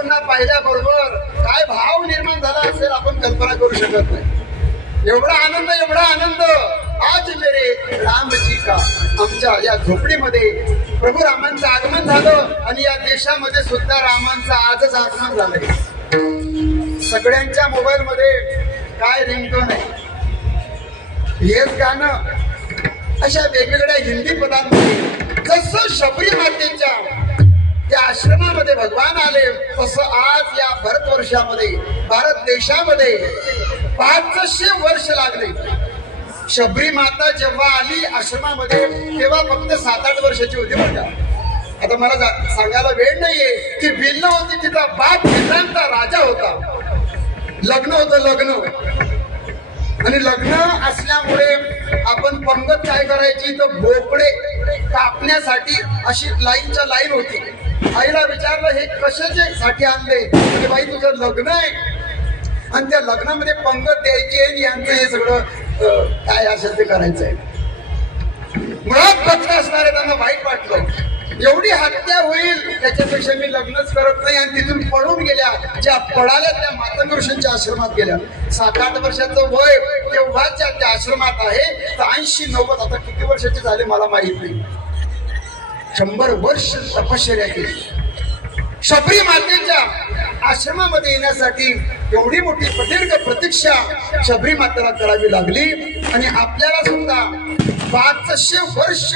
प्रभूंना पाहिल्याबरोबर काय भाव निर्माण झाला असेल आपण कल्पना करू शकत नाही. एवढा आनंद आज मेरे रामजी का. आमच्या या झोपडीमध्ये प्रभू रामांचं आगमन झालं आणि या देशामध्ये सुद्धा रामांचं आजच आगमन झालंय. सगळ्यांच्या मोबाईल मध्ये काय रिंगटोन आहे, हेच गाणं. अशा वेगवेगळ्या हिंदी पदांमध्ये जसं शबरी मातेच्या त्या आश्रमामध्ये भगवान आले तसं आज या भारतवर्षामध्ये भारत देशामध्ये 500 वर्ष लागले. शबरी माता जेव्हा आली आश्रमामध्ये तेव्हा फक्त 7-8 वर्षाची होती. बघा आता मला सांगायला वेळ नाहीये की भिल्ल होती, तिचा बाप भिल्लांचा राजा होता. लग्न होतं आणि लग्न असल्यामुळे आपण पंगत काय करायची तर भोपळे कापण्यासाठी अशी लाईनच्या लाईन होती. आईला विचारलं हे कशाचे साठी आणले, म्हणजे बाई तुझं लग्न आहे आणि त्या लग्नामध्ये पंगत द्यायची आहे, यांचं हे सगळं काय असेल ते करायचंय. मुळात बघता असणारे त्यांना वाईट वाटलं, एवढी हत्या होईल त्याच्यापेक्षा मी लग्नच करत नाही. आणि तिथून पळून गेल्या, ज्या पळाल्या त्या मातंग ऋषींच्या आश्रमात गेल्या. 7-8 वर्षाचं वय तेव्हाच्या त्या आश्रमात आहे तर 80-90 आता किती वर्षाचे झाले मला माहित नाही. 100 वर्ष तपश्चर्या केली. शबरी मातेच्या आश्रमामध्ये येण्यासाठी एवढी मोठी प्रदीर्घ प्रतीक्षा शबरी मातेला करावी लागली. आणि आपल्याला सुद्धा 500 वर्ष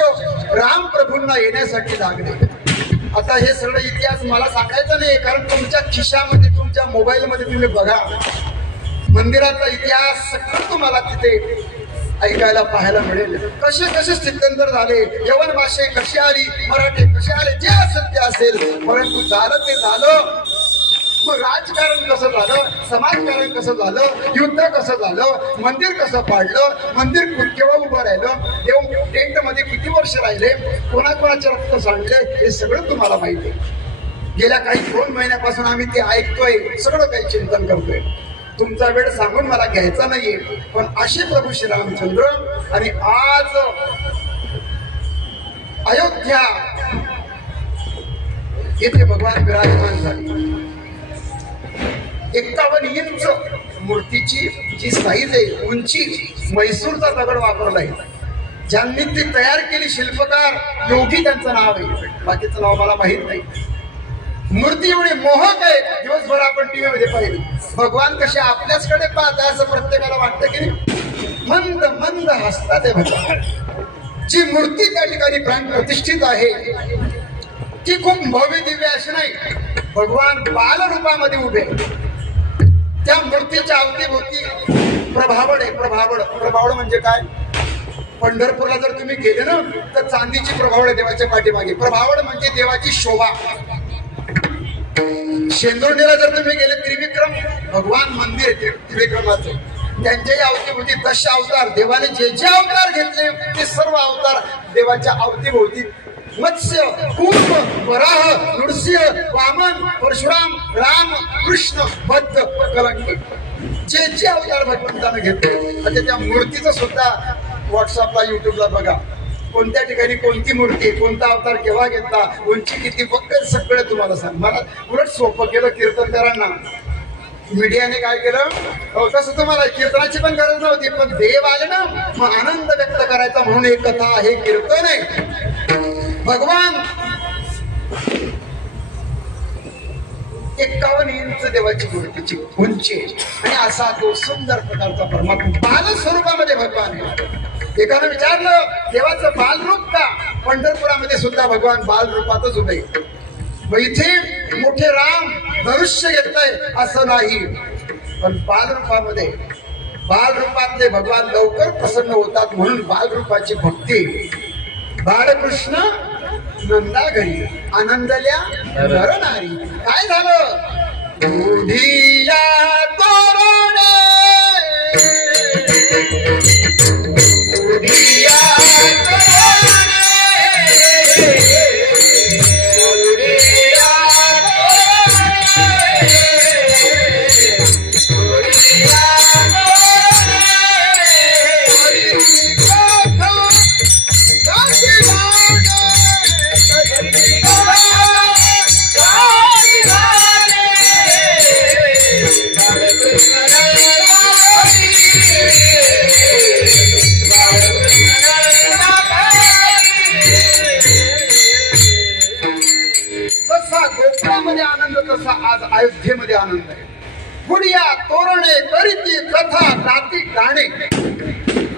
राम प्रभूंना येण्यासाठी लागले. आता हे सगळं इतिहास मला सांगायचा नाही, कारण तुमच्या खिशामध्ये तुमच्या मोबाईल मध्ये तुम्ही बघा, मंदिराचा इतिहास सगळं तुम्हाला तिथे ऐकायला पाहायला मिळेल. कसे कसे स्थित्यंतर झाले, यवन भाषे कशी आली, मराठी कसे आले, जे असेल ते असेल. परंतु झालं ते झालं. मग राजकारण कसं झालं, समाजकारण कसं झालं, युद्ध कसं झालं, मंदिर कसं पाडलं, मंदिर केव्हा उभं राहिलं, देव टेंट मध्ये किती वर्ष राहिले, कोणाकोणाचे रक्त सांडले, हे सगळं तुम्हाला माहिती आहे. गेल्या काही 2 महिन्यापासून आम्ही ते ऐकतोय, सगळं काही चिंतन करतोय. तुमचा वेळ सांगून मला घ्यायचा नाहीये, पण असे प्रभू श्री रामचंद्र आणि आज अयोध्या येथे भगवान विराजमान झाले. 51 इंच मूर्तीची जी साईज आहे, उंची, म्हैसूरचा दगड वापरलाय. ज्यांनी ती तयार केली शिल्पकार योगी त्यांचं नाव आहे, बाकीचं नाव मला माहित नाही. मूर्ती एवढी मोहक आहे, दिवसभर आपण टीव्ही मध्ये पाहिली. भगवान कसे आपल्याचकडे पाहतात असं प्रत्येकाला वाटतं की मंद मंद हसतात. भगवान जी मूर्ती त्या ठिकाणी प्राण प्रतिष्ठित आहे ती खूप भव्य दिव्य अशी नाही. भगवान बाल रूपामध्ये उभे. त्या मूर्तीच्या अवतीभोवती प्रभावड आहे. प्रभावड म्हणजे काय, पंढरपूरला जर तुम्ही गेले ना तर चांदीची प्रभावड आहे देवाच्या पाठीमागे. प्रभावड म्हणजे देवाची शोभा. शेंदोर्णीला जर तुम्ही गेले त्रिविक्रम भगवान मंदिर आहे त्रिविक्रमाचं, त्यांच्याही अवतीभोवती 10 अवतार, देवाने जे जे अवतार घेतले ते सर्व अवतार देवाच्या अवतीभोवती. मत्स्य, कूर्म, वराह, नृसिंह, वामन, परशुराम, राम, कृष्ण, बद्ध, कलंकी, जे जे अवतार भगवंताने घेतले. म्हणजे त्या मूर्तीचं सुद्धा व्हॉट्सअपला युट्यूबला बघा, कोणत्या ठिकाणी कोणती मूर्ती, कोणता अवतार केव्हा घेतला, उंची किती, फक्त सगळं तुम्हाला सांग. मला उलट सोपं केलं कीर्तनकारांना. मीडियाने काय केलं, तसं तुम्हाला कीर्तनाची पण गरज नव्हती, पण देव आले ना मग आनंद व्यक्त करायचा म्हणून एक कथा आहे, कीर्तन आहे. भगवान 51 इंच देवाची मूर्तीची उंची आणि असा तो सुंदर प्रकारचा परमात्मा बाल स्वरूपामध्ये भगवान. एकानं विचारलं देवाचं बालरूप का, पंढरपुरामध्ये सुद्धा भगवान बाल रूपातच उभे. मग इथे मोठे राम धनुष्य घेतलंय असं नाही, पण बालरूपामध्ये, बालरूपातले भगवान लवकर प्रसन्न होतात म्हणून बालरूपाची भक्ती. बाळकृष्ण नंदा घरी आनंदल्या नरनारी. काय झालं, दुधिया तोरणे, दुधिया तोरणे, दुधिया तोरणे, जसा गोकुळामध्ये आनंद तसा आज अयोध्येमध्ये आनंद आहे. गुडिया तोरणे करीती कथा गाती गाणे,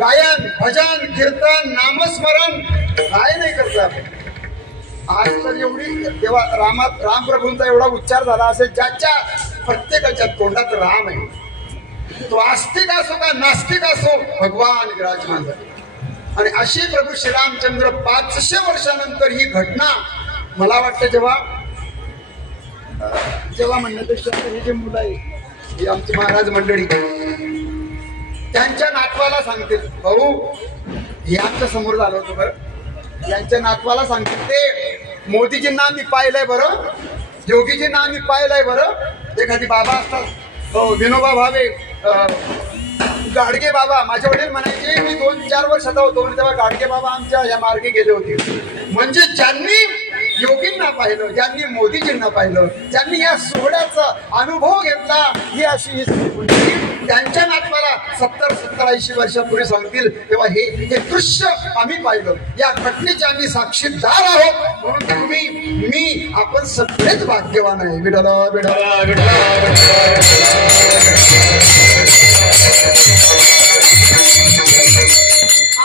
गायन भजन कीर्तन नामस्मरण काय नाही करतात. आज तर एवढी तेव्हा रामप्रभूंचा एवढा उच्चार झाला असेल ज्याच्या प्रत्येकाच्या तोंडात राम आहे. तो आस्तिक असो का नास्तिक असो भगवान विराजमान झाले. आणि अशी प्रभू श्रीरामचंद्र 500 वर्षानंतर ही घटना मला वाटतं जेव्हा म्हणण्यापेक्षा हे जे मुलं आहे ही आमची महाराज मंडळी त्यांच्या नातवाला सांगतील, भाऊ हे आमच्या समोर झालं होतं बरं, यांच्या नातवाला सांगतील ते मोदीजींना मी पाहिलंय बरं, योगीजींना आम्ही पाहिलंय बरं. एखादी बाबा असतात विनोबा भावे, गाडगे बाबा. माझे वडील म्हणायचे मी 2-4 वर्षाचा होतो तेव्हा गाडगे बाबा आमच्या या मार्गे गेले होते. म्हणजे ज्यांनी योगींना पाहिलं, ज्यांनी मोदीजींना पाहिलं, ज्यांनी या सोहळ्याचा अनुभव घेतला, ही अशी त्यांच्या नातवाला 70-80 वर्षापूर्वी सांगतील तेव्हा हे दृश्य आम्ही पाहिलं. या घटनेचे आम्ही साक्षीदार आहोत. म्हणून तुम्ही मी आपण सगळेच भाग्यवान आहे. विठला विठला विठला.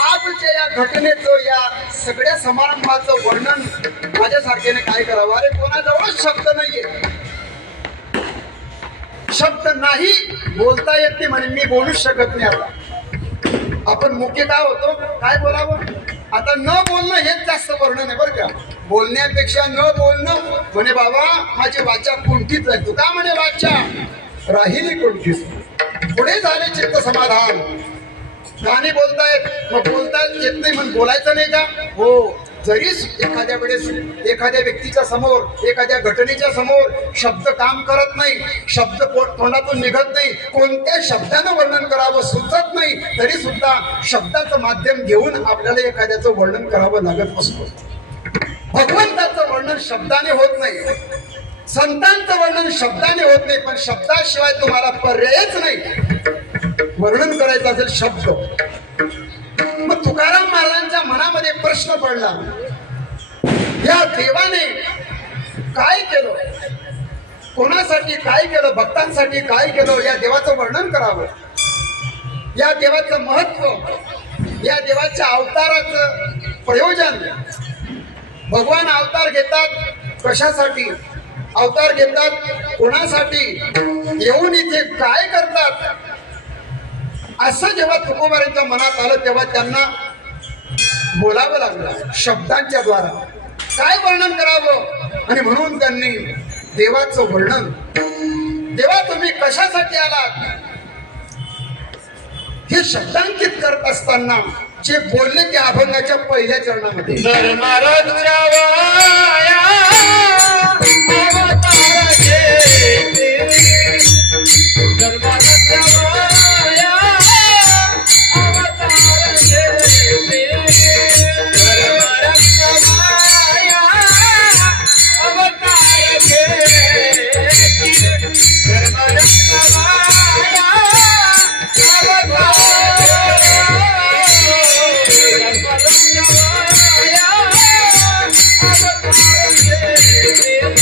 आजच्या या घटनेचं या सगळ्या समारंभाचं वर्णन माझ्यासारख्याने काय करावं. अरे कोणाजवळच शब्द नाहीये, शब्द नाही बोलता येत नाही म्हणे मी बोलूच शकत नाही. आता आपण मुख्य काय होतो, काय बोलावं. आता न बोलणं हेच जास्त वर्णन आहे बरं का. बोलण्यापेक्षा न बोलणं. म्हणे बाबा माझी वाचा कुंठीच आहे. तू का म्हणे वाचा राहिली कुंठीच. पुढे झाले चित्त समाधान. गाणी बोलतायत मग बोलता येत नाही म्हणून बोलायचं नाही का. हो, जरी एखाद्या वेळेस एखाद्या व्यक्तीच्या समोर एखाद्या घटनेच्या समोर शब्द काम करत नाही, शब्द तोंडातून निघत नाही, कोणत्या शब्दानं वर्णन करावं सुचत नाही, तरी सुद्धा शब्दाचं माध्यम घेऊन आपल्याला एखाद्याचं वर्णन करावं लागत असतं. भगवंताचं वर्णन शब्दाने होत नाही, संतांचं वर्णन शब्दाने होत नाही. पण शब्दाशिवाय तुम्हाला पर्यायच नाही. वर्णन करायचं असेल शब्द. मग तुकाराम महाराजांच्या मनामध्ये प्रश्न पडला, या देवाने काय केलं, कोणासाठी काय केलं, भक्तांसाठी काय केलं, या देवाचं वर्णन करावं. या देवाचं महत्व, या देवाच्या अवताराचं प्रयोजन. भगवान अवतार घेतात कशासाठी, अवतार घेतात कोणासाठी, येऊन इथे काय करतात, असं जेव्हा तुकोबारांच्या मनात आलं तेव्हा त्यांना बोलावं लागलं शब्दांच्या द्वारा. काय वर्णन करावं. आणि म्हणून त्यांनी देवाचं वर्णन, देवा तुम्ही कशासाठी आलात, हे शब्दांकित करत असताना जे बोलले ते अभंगाच्या पहिल्या चरणामध्ये Yeah.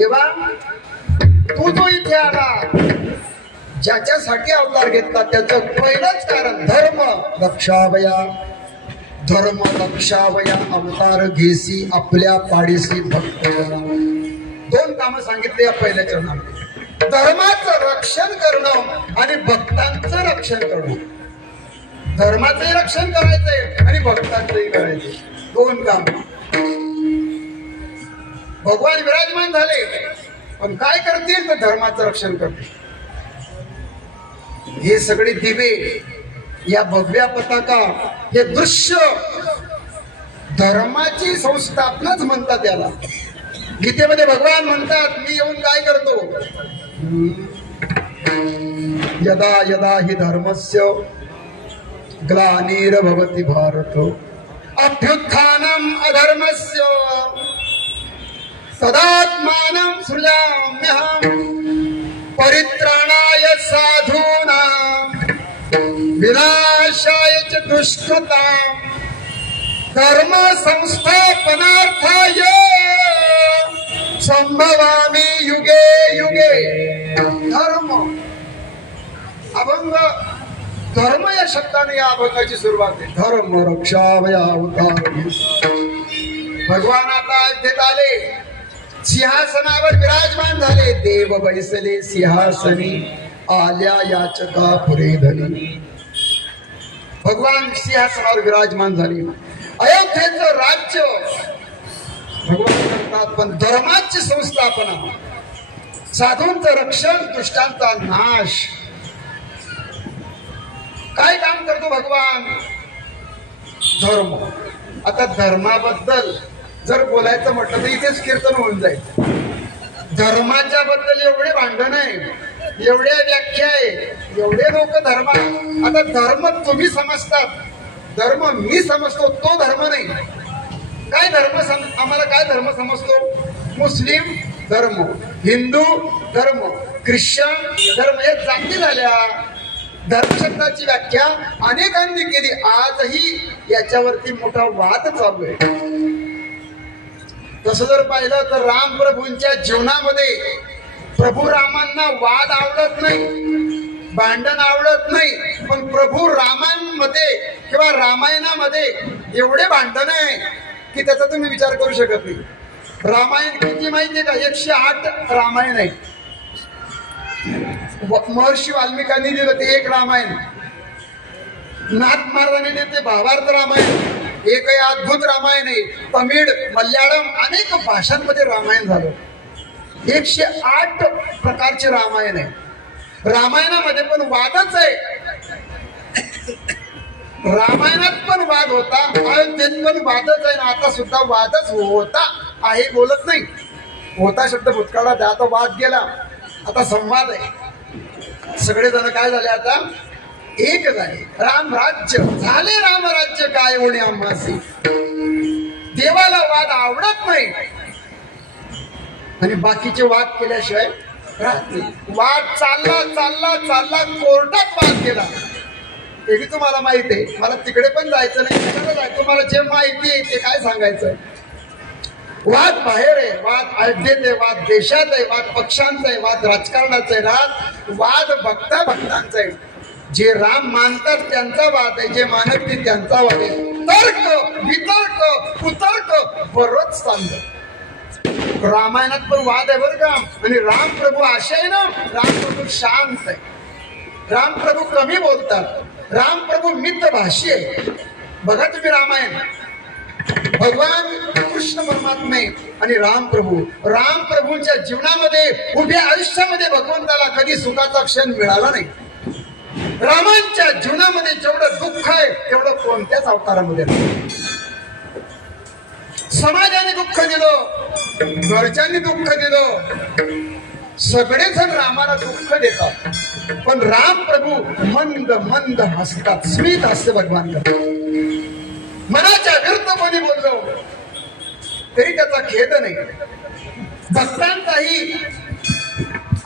देवा तू जो इथे आला, ज्याच्यासाठी अवतार घेतला त्याचं पहिलंच कारण धर्म रक्षावया, धर्म रक्षावया अवतार घेसी आपल्या पाडीसी भक्त. दोन कामं सांगितले या पहिल्या चरणामध्ये, धर्माचं रक्षण करणं आणि भक्तांचं रक्षण करणं. धर्माचंही रक्षण करायचंय आणि भक्तांचंही करायचंय, दोन काम. भगवान विराजमान झाले पण काय करतील तर धर्माचं रक्षण करतील. हे सगळे दिवे, या भगव्या पताका, हे दृश्य धर्माची संस्थापनाच म्हणतात याला. गीतेमध्ये भगवान म्हणतात मी येऊन काय करतो, यदा यदा हि धर्मस्य ग्लानिर्भवति भारत अभ्युत्थानम् अधर्मस्य तदात्मानं सृजाम्यहम् परित्राणाय साधूनां विनाशाय च दुष्कृतां धर्म संस्थापनार्थाय संभवामि युगे युगे. धर्म अभंग, धर्म या शब्दाने या अभंगाची सुरुवात आहे. धर्म रक्षावया अवतार. भगवान आता अयोध्येत आले, सिंहासनावर विराजमान झाले. देव बैसले सिंहासनी आल्या याचका पुरे धनी. भगवान सिंहासनावर विराजमान झाले. अयोध्येचं राज्य भगवान करतात, पण धर्माची संस्थापना, साधूंचं रक्षण, दुष्टांचा नाश. काय काम करतो भगवान? धर्म. आता धर्माबद्दल जर बोलायचं म्हटलं तर इथेच कीर्तन होऊन जाईल. धर्माच्या बद्दल एवढे भांडण आहे, एवढ्या व्याख्या आहे, एवढे लोक धर्म. आता धर्म तुम्ही समजतात, धर्म मी समजतो, तो धर्म नाही. काय धर्म आम्हाला काय धर्म समजतो? मुस्लिम धर्म, हिंदू धर्म, ख्रिश्चन धर्म, हे जाती झाल्या. धर्मशब्दाची व्याख्या अनेकांनी केली. आजही याच्यावरती मोठा वाद चालू आहे. तसं जर पाहिलं तर राम प्रभूंच्या जीवनामध्ये प्रभू रामांना वाद आवडत नाही, भांडण आवडत नाही, पण प्रभू रामांमध्ये किंवा रामायणामध्ये एवढे भांडण आहे की त्याचा तुम्ही विचार करू शकत नाही. रामायण किती माहितीये का? 108 रामायण आहे. महर्षी वाल्मिकांनी दिलं ते एक रामायण, नाथ महाराजांनी दिलं ते भावार्थ रामायण, एक अद्भुत रामायण आहे. तमिळ, मल्याळम अनेक भाषांमध्ये रामायण झालं. 108 प्रकारचे रामायण आहे. रामायणामध्ये पण वादच आहे. रामायणात पण वाद होता, अयोध्येत पण वादच आहे. आता सुद्धा वादच होता आहे, बोलत नाही. होता शब्द भूतकाळात, आता वाद गेला, आता संवाद आहे. सगळेजण काय झाले आता? एक झाले. राम राज्य झाले, राम राज्य काय होणे आम्हासी. देवाला वाद आवडत नाही आणि बाकीचे वाद केल्याशिवाय राहत नाही. वाद चालला चालला चालला, कोर्टात वाद केला. ते बी तुम्हाला माहित आहे. मला तिकडे पण जायचं नाही, तुम्हाला जे माहिती आहे ते काय सांगायचं. वाद बाहेर आहे, वाद अयोध्येत आहे, वाद देशात आहे, वाद पक्षांचा आहे, वाद राजकारणाचा आहे, वाद भक्तांचा आहे. जे राम मानतात त्यांचा वाद आहे, जे मानत नाही त्यांचा वाद आहे. तर्क वितर्क कुतर्क बरोच चाललं. रामायणात पण वाद आहे बरं का. आणि राम प्रभू असे आहे ना, राम प्रभू शांत आहे, राम प्रभू कमी बोलतात, राम प्रभू मितभाषी आहे. बघा तुम्ही रामायण, भगवान कृष्ण परमात्मे आणि राम प्रभूंच्या जीवनामध्ये, उभ्या आयुष्यामध्ये भगवंताला कधी सुखाचा क्षण मिळाला नाही. रामांच्या जीवनामध्ये जेवढं दुःख आहे तेवढं कोणत्याच अवतारामध्ये नाही. समाजाने दुःख दिलं, घरच्यांनी दुःख दिलं, सगळेजण रामाला दुःख देतात, पण राम प्रभू मंद मंद हसतात. स्मित हास्य भगवान करतात. मनाच्या विरुद्ध कोणी बोललो तरी त्याचा खेद नाही, भक्तांचाही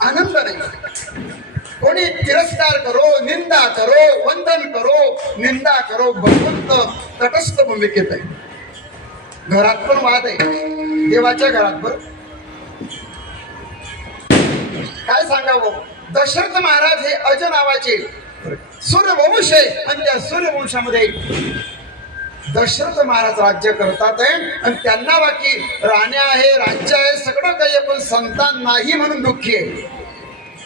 आनंद नाही. कोणी तिरस्कार करो, निंदा करो, वंदन करो, निंदा करो, भगवंत तटस्थ भूमिकेत आहे. घरात पण वाद आहे, देवाच्या घरात. बरं काय सांगावं, दशरथ महाराज हे अज नावाचे सूर्यवंश आहे आणि त्या सूर्यवंशामध्ये दशरथ महाराज राज्य करतात आहे आणि त्यांना बाकी राण्या आहे, राज्य आहे, सगळं काही, पण संतान नाही म्हणून दुःखी आहे.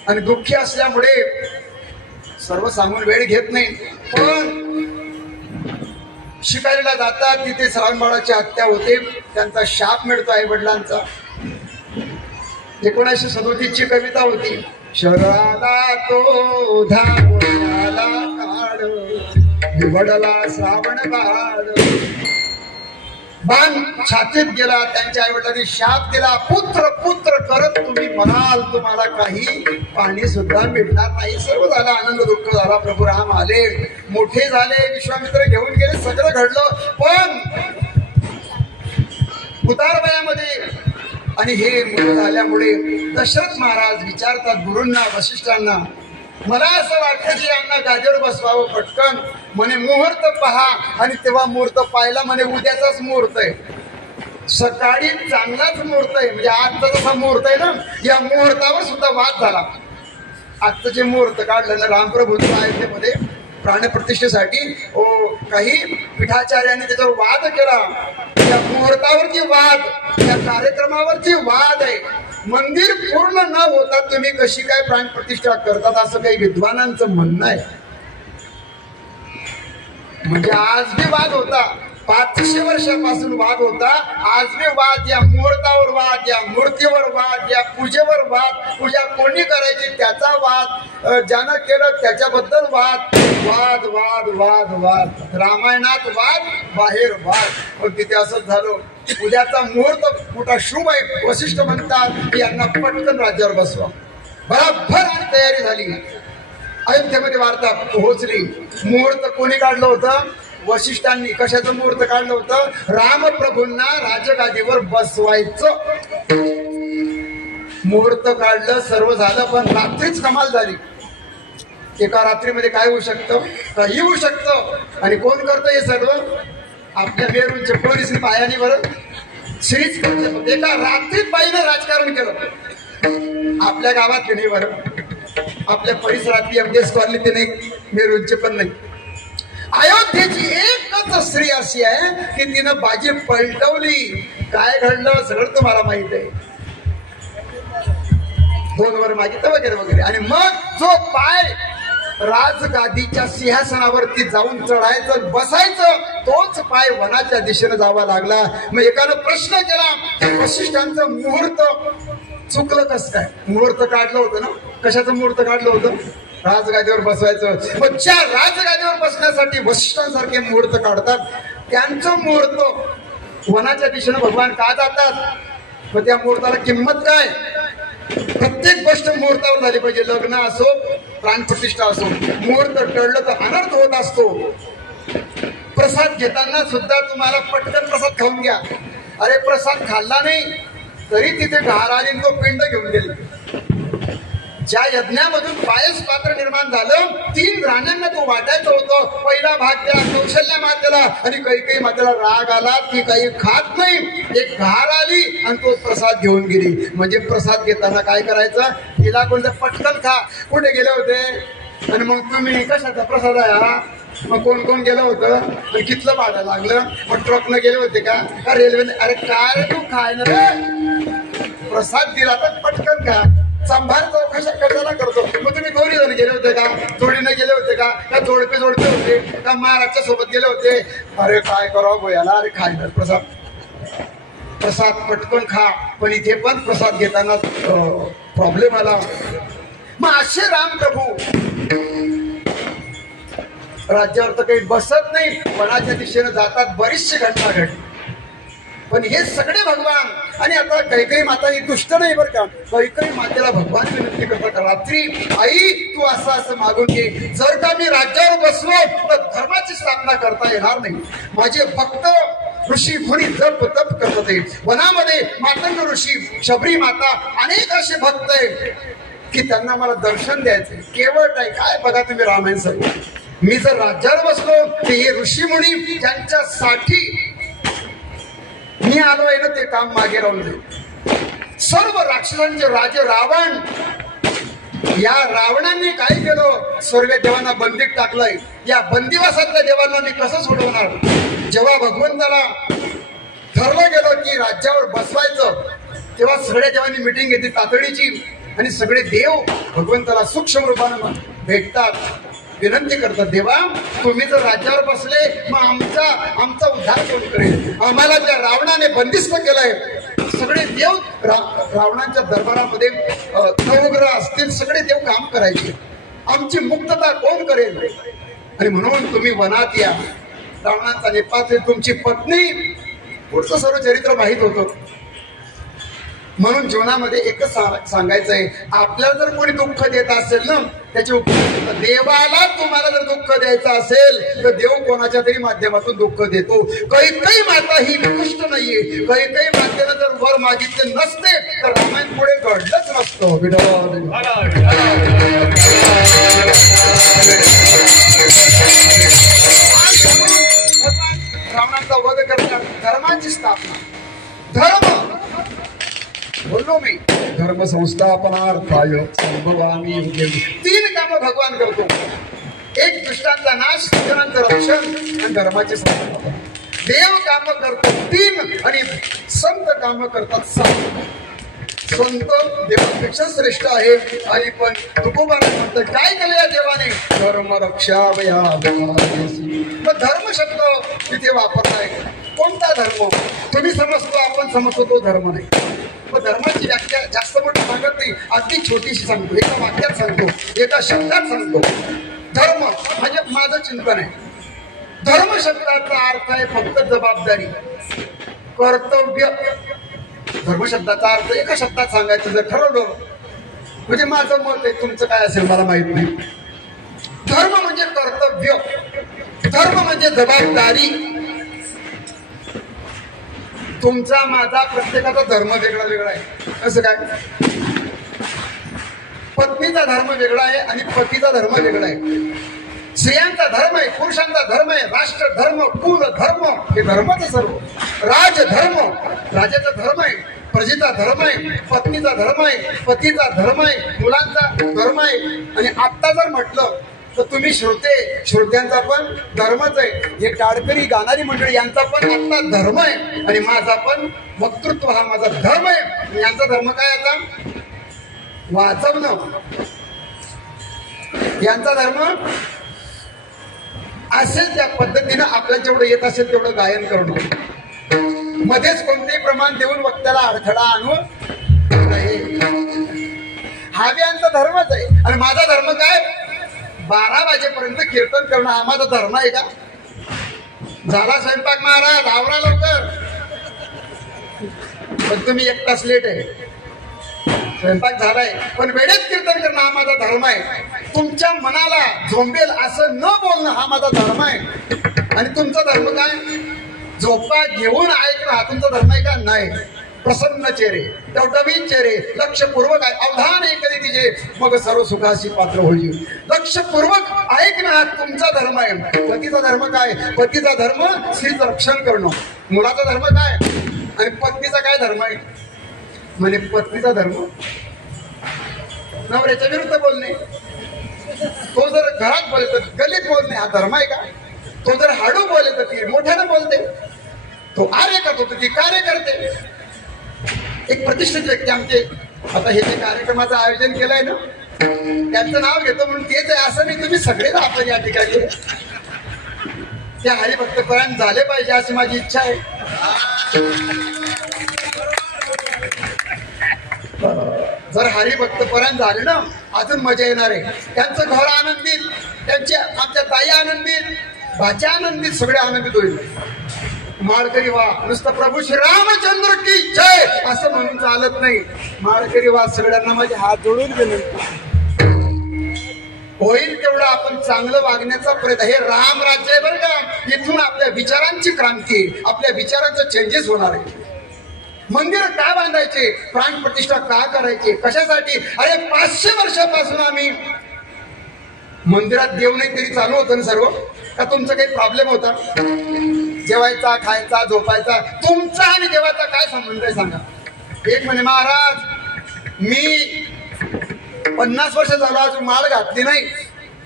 आणि दुःखी असल्यामुळे सर्व सांगून वेळ घेत नाही, पण शिकारीला जातात, तिथे श्रावणबाळाची हत्या होते, त्यांचा शाप मिळतो आई वडिलांचा. 1937 ची कविता होती. शराला तो धावला काळ, बिघडला श्रावण बाळ. बाण छातीत गेला, त्यांच्या आई वडिलांनी शाप दिला, पुत्र पुत्र करत तुम्ही म्हणाल, तुम्हाला काही पाणी सुद्धा मिळणार नाही. सर्व झाला, आनंद दुःख झाला. प्रभू राम आले, मोठे झाले, विश्वामित्र घेऊन गेले, सगळं घडलं. पण उतारवयामध्ये आणि हे मुलं झाल्यामुळे दशरथ महाराज विचारतात गुरूंना, वशिष्ठांना, मला असं वाटतं की यांना गादीवर बसवावं पटकन. म्हणे मुहूर्त पहा. आणि तेव्हा मुहूर्त पाहिला, म्हणे उद्याचाच मुहूर्त आहे, सकाळी चांगलाच मुहूर्त आहे. म्हणजे आजचा जसा मुहूर्त आहे ना, या मुहूर्तावर सुद्धा वाद झाला. आजचं जे मुहूर्त काढलं ना रामप्रभूंच्या अयोध्येमध्ये प्राणप्रतिष्ठेसाठी, काही पीठाचार्यांनी त्याच्यावर वाद केला. त्या मुहूर्तावरची वाद, त्या कार्यक्रमावरची वाद आहे. मंदिर पूर्ण न होता तुम्ही कशी काय प्राणप्रतिष्ठा करतात, असं काही विद्वानांचं म्हणणं आहे. म्हणजे आज बी वाद होता, 500 वर्षापासून वाद होता. आज बी वाद, या मुहूर्तावर वाद, या मूर्तीवर वाद, या पूजेवर वाद, पूजा कोणी करायची त्याचा वाद, ज्यानं केलं त्याच्याबद्दल वाद, वाद वाद वाद वाद. रामायणात वाद, बाहेर वाद. पण तिथे असंच झालं. उद्याचा मुहूर्त मोठा शुभ आहे. वशिष्ठ म्हणतात यांना पटकन राज्यावर बसवा. बराबर आणि तयारी झाली. अयोध्येमध्ये वार्ता पोहोचली. मुहूर्त कोणी काढलं होतं? वशिष्ठांनी. कशाचं मुहूर्त काढलं होतं? रामप्रभूंना राजगादीवर बसवायचं मुहूर्त काढलं. सर्व झालं, पण रात्रीच कमाल झाली. एका रात्रीमध्ये काय होऊ शकतं? काही होऊ शकतं. आणि कोण करतं हे सर्व? आपल्या वेरूळच्या पोलीस बायानी बरं श्रीच एका रात्रीत बाईनं राजकारण केलं. आपल्या गावात नाही बरं, आपल्या परिसरातली एमडीएस कॉलनी ते नाही, वेरूळचे पण नाही. अयोध्येची एकच स्त्री अशी आहे की तिनं बाजी पलटवली. काय घडलं सगळं तुम्हाला माहित आहे. 2 वर मागितलं वगैरे वगैरे. आणि मग जो पाय राजगादीच्या सिंहासनावरती जाऊन चढायचं, बसायचं, तोच पाय वनाच्या दिशेने जावा लागला. मग एकानं प्रश्न केला, वशिष्ठांचं मुहूर्त चुकलं कस काय? मुहूर्त काढलं होतं ना, कशाचं मुहूर्त काढलं होतं? राजगादीवर बसवायचं. मग ज्या राजगादीवर बसण्यासाठी वशिष्ठांसारखे मुहूर्त काढतात, त्यांचं मुहूर्त वनाच्या दिशेने भगवान का जातात? मग त्या मुहूर्ताला किंमत काय? प्रत्येक गोष्ट मुहूर्तावर झाली पाहिजे. लग्न असो, प्राणप्रतिष्ठा असो, मुहूर्त टळलं तर अनर्थ होत असतो. प्रसाद घेताना सुद्धा तुम्हाला पटकन प्रसाद खाऊन घ्या. अरे प्रसाद खाल्ला नाही तरी तिथे घार आली, तो पिंड घेऊन गेली. ज्या यज्ञामधून पायस पात्र निर्माण झालं, 3 राण्यांना तो वाटायचं होतं. पहिला भाग द्या कौशल्या मातेला, आणि काही मातेला राग आला, ती काही खात नाही, एक घार आली आणि तो प्रसाद घेऊन गेली. म्हणजे प्रसाद घेताना काय करायचं? तिला कोणतं पटकन खा. कुठे गेले होते? आणि मग तुम्ही कशाचा प्रसाद आहे हा? मग कोण कोण गेलं होतं? कितलं भाडं लागलं? मग ट्रकनं गेले होते का रेल्वेने? अरे काय रे तू खाय ना रे, प्रसाद दिला तर पटकन खा. सांभार चौकशा कशाला करतो? मग तुम्ही 2 जण गेले होते का? जोडीने गेले होते का? जोडपे होते का? महाराजच्या सोबत गेले होते? अरे काय करावं भयाला, अरे खायला प्रसाद पटकन खा. पण इथे पण प्रसाद घेताना प्रॉब्लेम आला. मग असे रामप्रभू राज्यावर तर काही बसत नाही, वनाच्या दिशेने जातात. बरीचशी घटना घडली. पण हे सगळे भगवान. आणि आता काही माताही दुष्ट नाही बरं का, काही मातेला भगवान विनंती करतात, रात्री आई तू असं मागून घे, जर का मी राज्यावर बसलो तर धर्माची स्थापना करता येणार नाही. माझे भक्त ऋषी मुनी जप तप करतात. वनामध्ये मातंग ऋषी, शबरी माता, अनेक असे भक्त आहेत की त्यांना मला दर्शन द्यायचे. केवळ आहे काय बघा तुम्ही रामायण सर्व. मी जर राज्यावर बसलो तर हे ऋषी मुनी ज्यांच्यासाठी मी आलोय ना, ते काम मागे राहून जाईल. सर्व राक्षसांचे राजे रावण या रावणाने काय केलं? सर्व देवांना बंदीत टाकलंय. या बंदिवासातल्या देवांना मी कसं सोडवणार? जेव्हा भगवंताला ठरलं गेलं की राज्यावर बसवायचं, तेव्हा सगळ्या देवांनी मिटिंग घेतली तातडीची आणि सगळे देव भगवंताला सूक्ष्म रूपानं भेटतात, विनंती करतात, देवा तुम्ही जर राज्यावर बसले मग आमचा उद्धार कोण करेल? आम्हाला ज्या रावणाने बंदिस्त केलंय, सगळे देव रावणाच्या दरबारामध्ये नवग्रह असतील, सगळे देव काम करायचे, आमची मुक्तता कोण करेल? आणि म्हणून तुम्ही वनात या. रावणाचा नेपाळ तुमची पत्नी, पुढचं सर्व चरित्र माहीत होतं. म्हणून जीवनामध्ये एकच सांगायचं आहे, आपल्याला जर कोणी दुःख देत असेल ना, त्याची उपकार. देवाला तुम्हाला जर दुःख द्यायचं असेल तर देव कोणाच्या तरी माध्यमातून दुःख देतो. काही माता ही निकृष्ट नाहीये. काही मातेला जर वर मागितले नसते तर रामायण पुढे घडलंच नसतं. रावणाचा वध करतात, धर्माची स्थापना. धर्म बोललो मी, धर्म संस्थापनार्थाय संभवामी युगे. 3 कामं भगवान करतो. एक दुष्टांचा नाश, सज्जनांचं रक्षण आणि धर्माची स्थापना. देव काम करतो 3 आणि संत काम करतात 7. संत देवापेक्षा श्रेष्ठ आहे. आणि पण तुकोबाने म्हणतं, काय केलं या देवाने? धर्म रक्षावया. मग धर्म शब्द इथे वापरलाय. कोणता धर्म? तुम्ही समजतो, आपण समजतो, तो धर्म नाही. मग धर्माची व्याख्या जास्त मोठी सांगत नाही, अगदी छोटीशी सांगतो, एका वाक्यात सांगतो, एका शब्दात सांगतो. धर्म म्हणजे माझं चिंतन आहे. धर्म शब्दाचा अर्थ आहे फक्त जबाबदारी, कर्तव्य. धर्म शब्दाचा अर्थ एका शब्दात सांगायचं जर ठरवलं, म्हणजे माझं मत आहे, तुमचं काय असेल मला माहित नाही. धर्म म्हणजे कर्तव्य, धर्म म्हणजे जबाबदारी. तुमचा माझा प्रत्येकाचा धर्म वेगळा वेगळा आहे. असं काय? पत्नीचा धर्म वेगळा आहे आणि पतीचा धर्म वेगळा आहे. स्त्रियांचा धर्म आहे, पुरुषांचा धर्म आहे, राष्ट्र धर्म, कुल धर्म, हे धर्मच सर्व. राजधर्म, राजाचा धर्म आहे, प्रजेचा धर्म आहे, पत्नीचा धर्म आहे, पतीचा धर्म आहे, मुलांचा धर्म आहे. आणि आत्ता जर म्हटलं तर तुम्ही श्रोत्यांचा पण धर्मच आहे. हे टाळकरी गाणारी मंडळी यांचा पण आता धर्म आहे आणि माझा पण वक्तृत्व हा माझा धर्म आहे. यांचा धर्म काय? आता वाचवणं. यांचा धर्म असेल त्या पद्धतीनं आपल्याला जेवढं येत असेल तेवढं गायन करणं, मध्येच कोणतेही प्रमाण देऊन वक्त्याला अडथळा आणू नये. हा यांचा धर्मच आहे. आणि माझा धर्म काय? 12 वाजेपर्यंत कीर्तन करणं हा माझा धर्म आहे का? झाला स्वयंपाक महाराज, आवरा लवकर. पण तुम्ही 1 तास लेट आहे. स्वयंपाक झालाय पण वेळेत कीर्तन करणं हा माझा धर्म आहे. तुमच्या मनाला झोंबेल असं न बोलणं हा माझा धर्म आहे. आणि तुमचा धर्म काय? झोपा घेऊन ऐकणं हा तुमचा धर्म आहे का? नाही. प्रसन्न चेहरे, टवटवीत चेहरे, लक्षपूर्वक अवधान ऐकले तिचे, मग सर्व सुखाशी पात्र होईल. लक्षपूर्वक ऐकणं हा तुमचा धर्म आहे. पतीचा धर्म काय? पतीचा धर्म स्त्रीचं रक्षण करणं. मुलाचा धर्म काय? आणि पत्नीचा काय धर्म आहे? म्हणजे पत्नीचा धर्म नवऱ्याच्या विरुद्ध बोलणे. तो जर घरात बोलतो, गलीत बोलणे हा धर्म आहे का? तो जर हाडू बोलले तर ती मोठ्यानं बोलते. तो आर्य करतो तर ती कार्य करते. एक प्रतिष्ठित व्यक्ती आमचे आता हे जे कार्यक्रमाचं आयोजन केलंय ना, त्यांचं नाव घेतो म्हणून तेच आहे असं नाही. तुम्ही सगळे आपण या ठिकाणी त्या हरिभक्तपरायण झाले पाहिजे अशी माझी इच्छा आहे. जर हरिभक्तपरायण झाले ना अजून मजा येणार आहे. त्यांचं घर आनंदित, त्यांच्या आमच्या ताई आनंदित, भाच्या आनंदित, सगळे आनंदित होईल. माळकरी वा नुसतं प्रभू श्री रामचंद्र की जय असं म्हणून चालत नाही. माळकरी वा सगळ्यांना माझे हात जोडून विनंती. होईल तेवढं आपण चांगलं वागण्याचा प्रयत्न. हे राम राज्य आहे बरं का. इथून आपल्या विचारांची क्रांती, आपल्या विचारांचं चेंजेस होणार आहे. मंदिर का बांधायचे? प्राण प्रतिष्ठा का करायचे? कशासाठी? अरे 500 वर्षापासून आम्ही मंदिरात देव नाही तरी चालू होतं ना सर्व. का तुमचा काही प्रॉब्लेम होता? जेवायचा, खायचा, झोपायचा, तुमचा आणि देवाचा काय संबंध आहे सांगा? एक म्हणे महाराज मी 50 वर्ष झालं अजून माळ घातली नाही,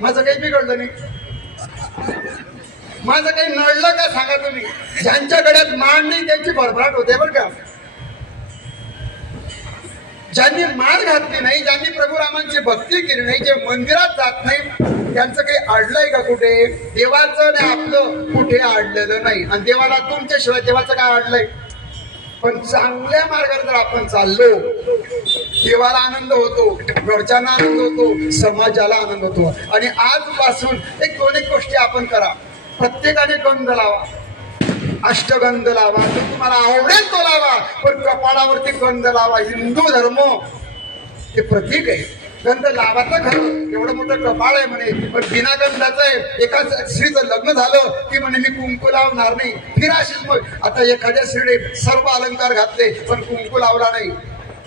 माझं काही बिघडलं नाही, माझं काही नडलं का सांगा तुम्ही. ज्यांच्या गळ्यात माळ नाही त्यांची भरभराट होते बरं का. ज्यांनी माळ घातली नाही, ज्यांनी प्रभू रामांची भक्ती केली नाही, जे मंदिरात जात नाही, त्यांचं काही अडलंय का कुठे? देवाचं नाही आपलं कुठे अडलेलं नाही. आणि देवाला तुमच्याशिवाय देवाचं काय अडलंय? पण चांगल्या मार्गाने जर आपण चाललो, देवाला आनंद होतो, घरच्यांना आनंद होतो, समाजाला आनंद होतो. आणि आजपासून एक गोष्टी आपण करा. प्रत्येकाने गंध लावा, अष्टगंध लावा, जो तुम्हाला आवडेल तो लावा, पण कपाळावरती गंध लावा. हिंदू धर्म हे प्रतीक आहे. गंध लावाचं खरं, एवढं मोठं कपाळ आहे म्हणे, पण बिना गंधाचं आहे. एका स्त्रीचं लग्न झालं की म्हणे मी कुंकू लावणार नाही. फिराशील मग. आता एखाद्या स्त्रीने सर्व अलंकार घातले पण कुंकू लावला नाही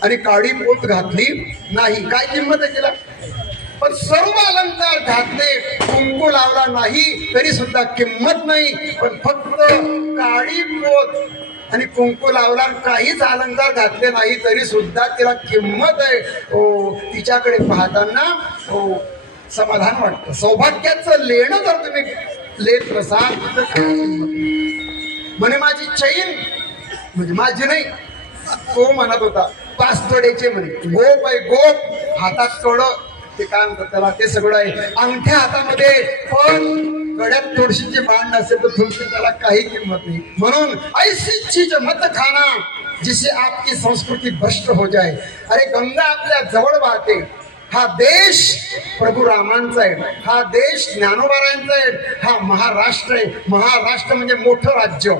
आणि काळी पोत घातली नाही, काय किंमत आहे तिला? पण सर्व अलंकार घातले, कुंकू लावला नाही तरी सुद्धा किंमत नाही. पण फक्त काळी पोत आणि कुंकू लावला, काहीच अलंकार घातले नाही तरी सुद्धा तिला किंमत आहे. तिच्याकडे पाहताना समाधान वाटतं. सौभाग्याचं लेणं जर तुम्ही लेत नसाल तर म्हणे माझी चैन म्हणजे माझी नाही, तो म्हणत होता पाचतोड्याचे म्हणे. गोप आहे गोप, हातात तोड, ते काय म्हणतात त्याला, ते सगळं आहे. अंगठ्या हातामध्ये, पण गड्यात थोडीशी बाण नसेल तर तुमची त्याला काही किंमत नाही. म्हणून ऐसी चीज मत खाना जिसे आपकी संस्कृती भ्रष्ट हो जाए. अरे गंगा आपल्या जवळ वाहते. हा देश प्रभू रामांचा आहे, हा देश ज्ञानोबारायांचा आहे, हा महाराष्ट्र आहे. महाराष्ट्र म्हणजे मोठं राज्य,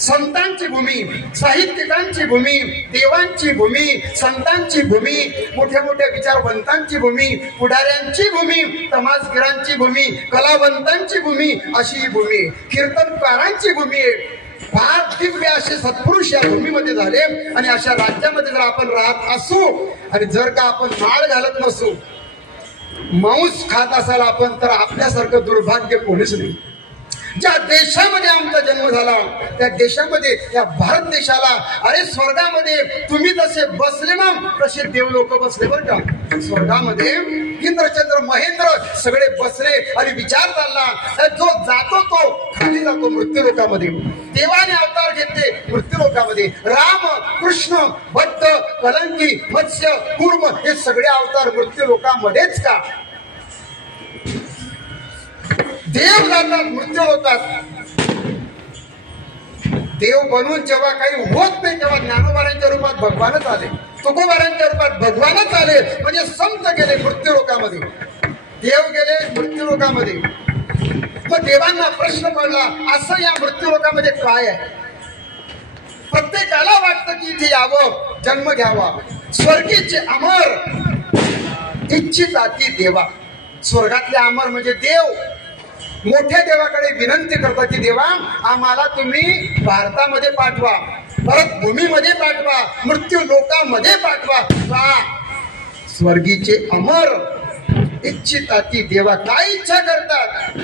संतांची भूमी, साहित्यिकांची भूमी, देवांची भूमी, संतांची भूमी, मोठ्या मोठ्या विचारवंतांची भूमी, पुढाऱ्यांची भूमी, तमासगिरांची भूमी, कलावंतांची भूमी, अशी ही भूमी, कीर्तनकारांची भूमी आहे. फार दिव्य असे सत्पुरुष या भूमीमध्ये झाले. आणि अशा राज्यामध्ये जर आपण राहत असू आणि जर का आपण माळ घालत नसू, मांस खात असाल आपण, तर आपल्यासारखं दुर्भाग्य कोणीच नाही. ज्या देशामध्ये आमचा जन्म झाला त्या देशामध्ये, या भारत देशाला, अरे स्वर्गामध्ये तुम्ही जसे बसले ना तसे देव लोक बसले बरं का. स्वर्गामध्ये इंद्रचंद्र महेंद्र सगळे बसले आणि विचार चालला. जो जातो तो खाली जातो मृत्यू लोकामध्ये. देवाने अवतार घेतले मृत्यू लोकामध्ये. राम, कृष्ण, भट्ट, कलंकी, मत्स्य, कूर्म हे सगळे अवतार मृत्यू लोकामध्येच का? देव जातात मृत्यू होतात. देव बनून जेव्हा काही होत नाही तेव्हा ज्ञानोबारांच्या रूपात भगवानच आले, तुकोबारांच्या रूपात भगवानच आले. म्हणजे संत गेले मृत्यू लोकामध्ये, देव गेले मृत्यू लोकामध्ये. मग देवांना प्रश्न पडला, असं या मृत्यू लोकामध्ये काय आहे? प्रत्येकाला वाटतं की इथे यावं, जन्म घ्यावा. स्वर्गीचे अमर इच्छिताती देवा. स्वर्गातले अमर म्हणजे देव मोठ्या देवाकडे विनंती करतात की देवा आम्हाला तुम्ही भारतामध्ये पाठवा, परत भूमीमध्ये पाठवा, मृत्यू लोकामध्ये पाठवा. का? स्वर्गीचे अमर इच्छिताती देवा काय इच्छा करतात?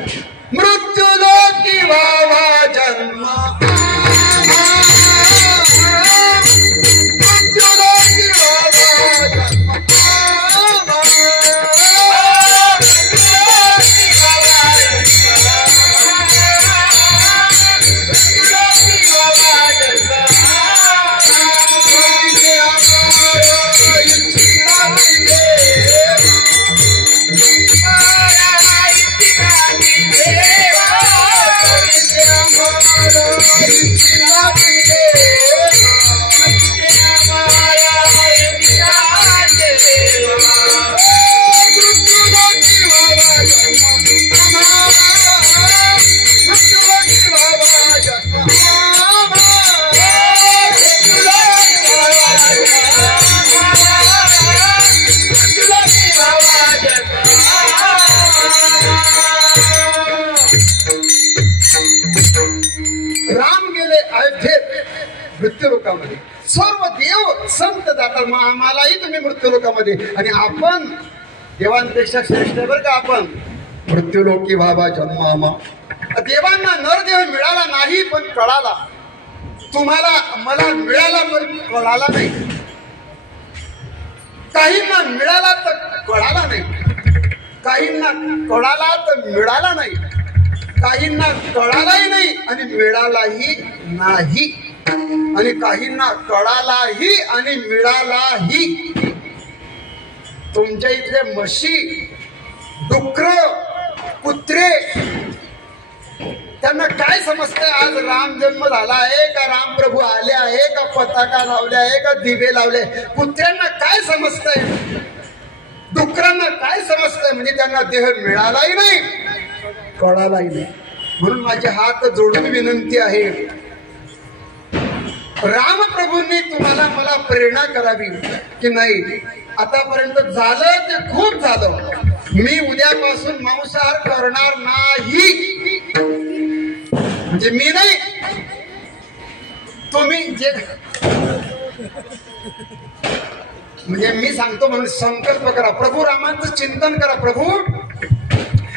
मृत्यू लोकी व्हावा जन्म, मृत्यू लोकी व्हावा जन्म, मृत्यू लोकामध्ये. सर्व देव संत जातात, मग आम्हालाही तुम्ही मृत्यू लोकामध्ये. आणि आपण देवांपेक्षा श्रेष्ठ बरं का. आपण मृत्यू लोकी व्हावा जन्म. देवांना नरदेह मिळाला नाही पण कळाला. तुम्हाला मला मिळाला पण कळाला नाही. काहींना मिळाला तर कळाला नाही, काहींना कळाला तर मिळाला नाही, काहींना कळालाही नाही आणि मिळालाही नाही, आणि काहींना कळालाही आणि मिळालाही. तुमच्या इथले म्हशी, डुकर, कुत्रे त्यांना काय समजतंय आज राम जन्म झाला आहे का, राम प्रभू आले आहे का, पताका लावले आहे का, दिवे लावले? कुत्र्यांना काय समजतंय, डुकरांना काय समजतंय? म्हणजे त्यांना देह मिळालाही नाही, कळालाही नाही. म्हणून माझे हात जोडून विनंती आहे, रामप्रभूंनी तुम्हाला मला प्रेरणा करावी की नाही, आतापर्यंत झालं ते खूप झालं, मी उद्यापासून मांसाहार करणार नाही. म्हणजे मी नाही, तुम्ही जे म्हणजे मी सांगतो म्हणून संकल्प करा, प्रभू रामांचं चिंतन करा. प्रभू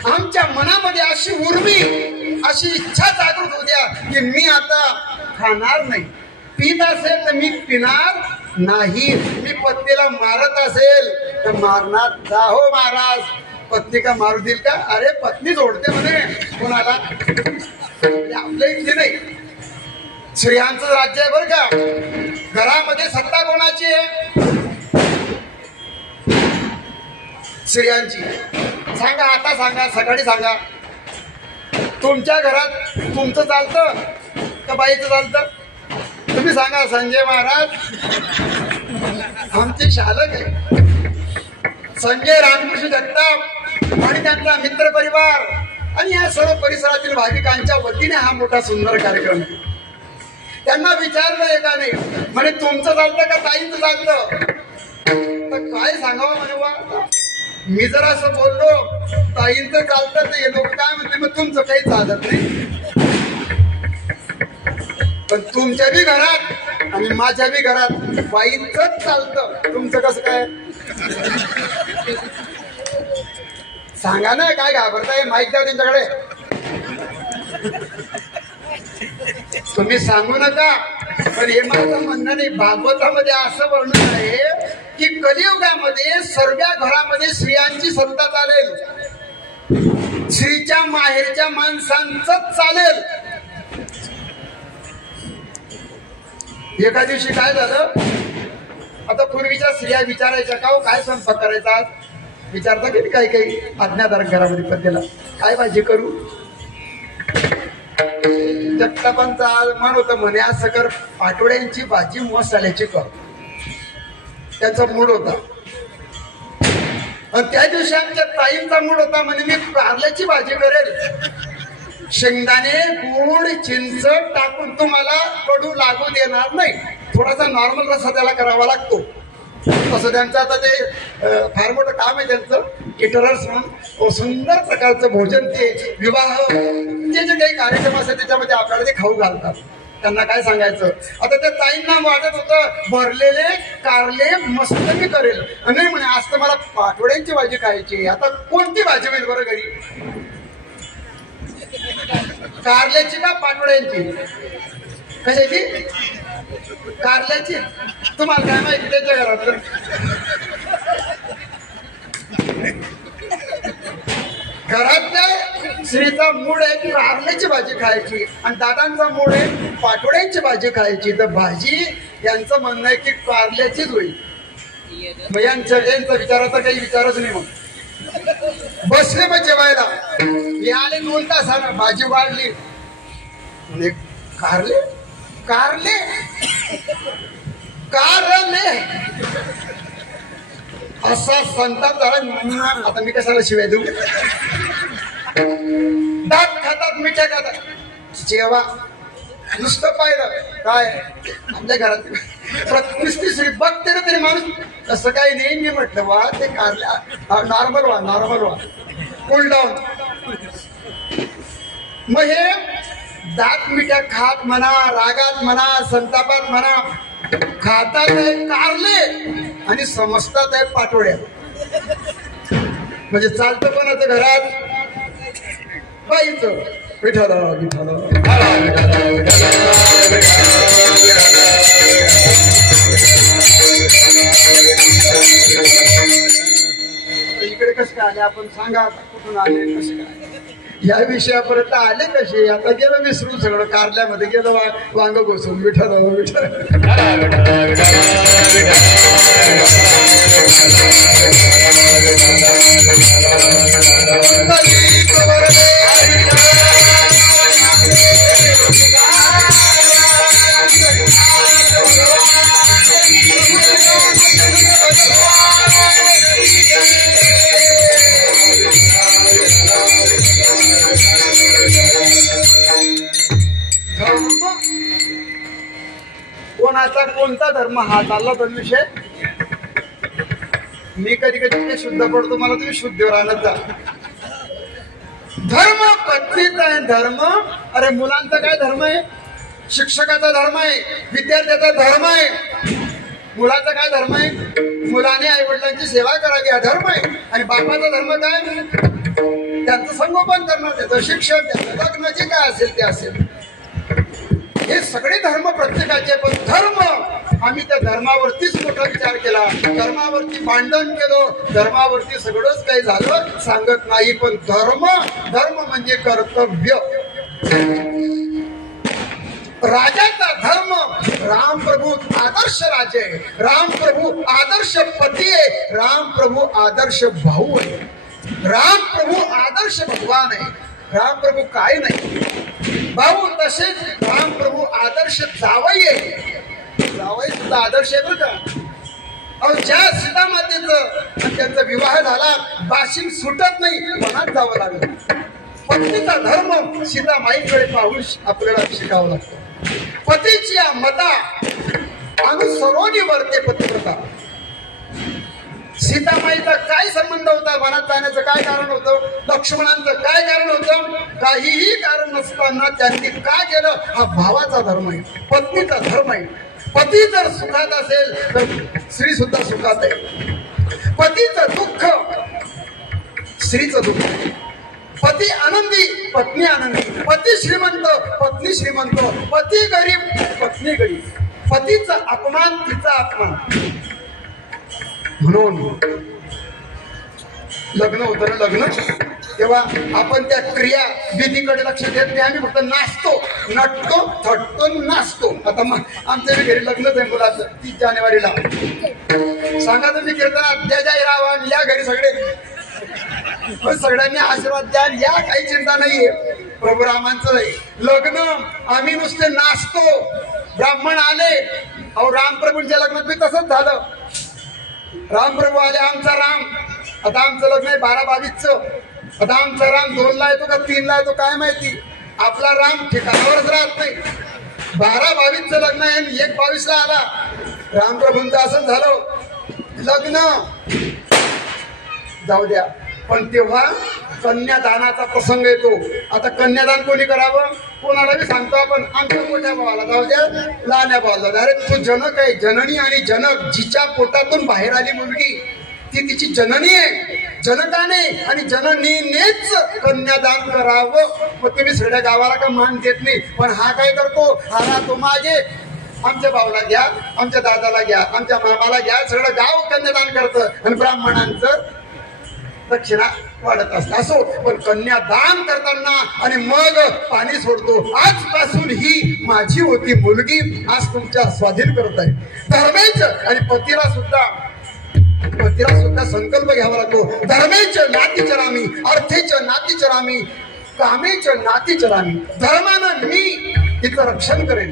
आमच्या मनामध्ये अशी उर्मी, अशी इच्छा जागृत होऊ द्या की मी आता खाणार नाही, पीत असेल तर मी पिणार नाही, मी पत्नीला मारत असेल तर मारणार जा हो महाराज. पत्नी का मारू देईल का? अरे पत्नी जोडते म्हणे कोणाला, आपल्या इथे नाही. स्त्रियांचं राज्य आहे बरं का, घरामध्ये सत्ता कोणाची आहे? स्त्रियांची. सांगा आता, सांगा सकाळी सांगा, तुमच्या घरात तुमचं चालतं का बाईचं चालतं? तुम्ही सांगा. संजय महाराज आमचे शालक आहे, संजय रामकृष्ण जगताप आणि त्यांचा मित्र परिवार आणि या सर्व परिसरातील भाविकांच्या वतीने हा मोठा सुंदर कार्यक्रम आहे. त्यांना विचारलं एका नाही म्हणे तुमचं चालतं का ताईंचं चालतं? तर काय सांगावं म्हणे, मी जर असं बोललो ताईंचं चालतं तर हे लोक काय म्हणते मग तुमचं काही चालत नाही. पण तुमच्या बी घरात आणि माझ्या बी घरात बाईंचंच चालतं, तुमचं कसं काय? सांगा ना, काय घाबरताय? माहिती द्या त्यांच्याकडे. तुम्ही सांगू नका, पण हे माझं म्हणणं नाही. भागवतामध्ये असं वर्णन आहे की कलियुगामध्ये सर्व घरामध्ये स्त्रियांची सत्ता चालेल, स्त्रीच्या माहेरच्या माणसांचंच चालेल. एका दिवशी काय झालं, आता पूर्वीच्या स्त्रिया विचारायच्या का हो काय स्वयंपाक करायचा? विचारता की काही काही आज्ञाधारक घरामध्ये पत्नीला काय भाजी करू? जगतापांचा मन होतं म्हणे असं कर, आठवड्यांची भाजी मसाल्याची कर. त्याचा मूड होता. आणि त्या दिवशी आमच्या ताईंचा मूड होता म्हणे मी कारल्याची भाजी करेल, शेंगदाणे गुळ चिंच टाकून तुम्हाला कडू लागू देणार नाही, थोडासा नॉर्मल रस्सा त्याला करावा लागतो. तसं त्यांचं आता ते फार मोठं काम आहे त्यांचं, केटरर्स म्हणून सुंदर प्रकारचं भोजन, ते विवाह जे जे काही कार्यक्रम असतात त्याच्यामध्ये आपल्याला ते खाऊ घालतात. त्यांना काय सांगायचं, आता त्या ताईंना वाटत होतं भरलेले कारले मस्त मी करेल, नाही म्हणे आज तर मला पाटोड्यांची भाजी खायची. आता कोणती भाजी होईल बरं घरी, कारल्याची का पाटोड्यांची? कशाची? कारल्याची. तुम्हाला काय माहिती त्याच्या घरात? घरातल्या स्त्रीचा मूड आहे की कारल्याची भाजी खायची आणि दादांचा मूड आहे पाटोड्यांची भाजी खायची. तर भाजी यांचं म्हणणं आहे की कारल्याचीच होईल. मग यांचा विचाराचा काही विचारच नाही. मग बसले मग जेवायला, हे आले 2 तासानं, भाजी वाढली, म्हणजे कारले कारले कारले असा संताप झाला. आता मी कशाला शिवाय देऊ? दात खातात, मिठ्या खातात. जेव्हा नुसतं पाहिलं काय आमच्या घरात नुसती श्री बघते ना तरी माणूस, तसं काही नाही. मी म्हटलं वा ते कारल्या नॉर्मल व्हा, नॉर्मल व्हा, कूल डाऊन. मग हे दात मिठ्या खात म्हणा, रागात म्हणा, संतापात म्हणा, खातात आहे कारले आणि समजतात आहे पाटोड्या. म्हणजे चालतं कोणाचं घरात? बाईचं. विठ्ठल विठ्ठल आले आपण सांगा आता कुठून आले कसे काय या विषयापर्यंत आले कसे आता गेलो विसरून सगळं कारल्यामध्ये गेलो वांग घोसून विठ्ठल कोणाचा कोणता धर्म हा चालला तो विषय मी कधी कधी शुद्ध पडतो मला तुम्ही शुद्धीवर आणत जा धर्म पत्नीचा आहे धर्म अरे मुलांचा काय धर्म आहे शिक्षकाचा धर्म आहे विद्यार्थ्याचा धर्म आहे मुलाचा काय धर्म आहे मुलाने आई वडिलांची सेवा करावी हा धर्म आहे आणि बापाचा धर्म काय त्यांचं संगोपन करणं त्याचं शिक्षण त्याचं लग्न जे काय असेल ते असेल हे सगळे धर्म प्रत्येकाचे पण धर्म आम्ही त्या धर्मावरतीच मोठा विचार केला धर्मावरती भांडण केलं धर्मावरती सगळंच काही झालं सांगत नाही पण धर्म म्हणजे कर्तव्य राजाचा धर्म राम प्रभू आदर्श राजे राम प्रभू आदर्श पती आहे राम प्रभू आदर्श भाऊ आहे राम प्रभू आदर्श भगवान आहे राम प्रभू काय नाही भाऊ तसेच राम प्रभू आदर्श जावई आहे जावई सुद्धा आदर्श आहे बरं का अहो ज्या सीता मातेचं त्यांचा विवाह झाला बाशिंग सुटत नाही मनात जावं लागलं पत्नीचा धर्म सीता माईकडे पाहून आपल्याला शिकावं लागतं पतीची मता अनुसरोनी वर्ते पतिव्रता सीतामाईचा काय संबंध होता वनात जाण्याचं काय कारण होतं लक्ष्मणांचं काय कारण होतं काहीही कारण नसताना त्यांनी का केलं हा भावाचा धर्म आहे पत्नीचा धर्म आहे पती जर सुखात असेल तर स्त्री सुद्धा सुखात आहे पतीचं दुःख स्त्रीचं दुःख पती आनंदी पत्नी आनंदी पती श्रीमंत पत्नी श्रीमंत पती गरीब पत्नी गरीब पतीचा अपमान तिचा अपमान म्हणून लग्न होतं ना लग्न तेव्हा आपण त्या क्रिया विधीकडे लक्ष देत नाही आम्ही फक्त नाचतो नटतो थटतो नाचतो आता मग आमच्या घरी लग्नच आहे मुलाचं 30 जानेवारीला सांगा तुम्ही कीर्तनात द्या जय रावण या घरी सगळे सगळ्यांनी आशीर्वाद द्या या काही चिंता नाहीये प्रभू रामांचं लग्न आम्ही नुसते नाचतो ब्राह्मण आले अहो रामप्रभूंच्या लग्नात बी तसंच झालं रामप्रभू आले आमचा राम आता आमचं लग्न आहे 12-22चं आता आमचा राम 2ला येतो का 3ला येतो काय माहिती आपला राम ठिकाणावरच राहत नाही 12-22चं लग्न आहे 1-22ला आला रामप्रभूंचं असंच झालं लग्न जाऊ द्या पण तेव्हा कन्यादानाचा प्रसंग येतो आता कन्यादान कोणी करावं कोणाला बी सांगतो आपण आमच्या मोठ्या भावाला जाऊ द्या लहान्या भावाला जाऊ द्या अरे तो जनक आहे जननी आणि जनक जिच्या पोटातून बाहेर आली मुलगी ती तिची जननी आहे जनकाने आणि जननीनेच कन्यादान करावं मग तुम्ही सगळ्या गावाला का मान देत नाही पण हा काय करतो हा राहतो मागे आमच्या भावाला घ्या आमच्या दादाला घ्या आमच्या मामाला घ्या सगळं गाव कन्यादान करतं आणि ब्राह्मणांचं दक्षिणा वाढत असत असो पण कन्यादान करताना आणि मग पाणी सोडतो आजपासून ही माझी होती मुलगी आज तुमच्या स्वाधीन करत आहे धर्मेच आणि पतीला सुद्धा संकल्प घ्यावा लागतो धर्मेच नाती चरामी अर्थेच नाती चरामी कामेच नाती चरामी धर्मानं मी तिचं रक्षण करेन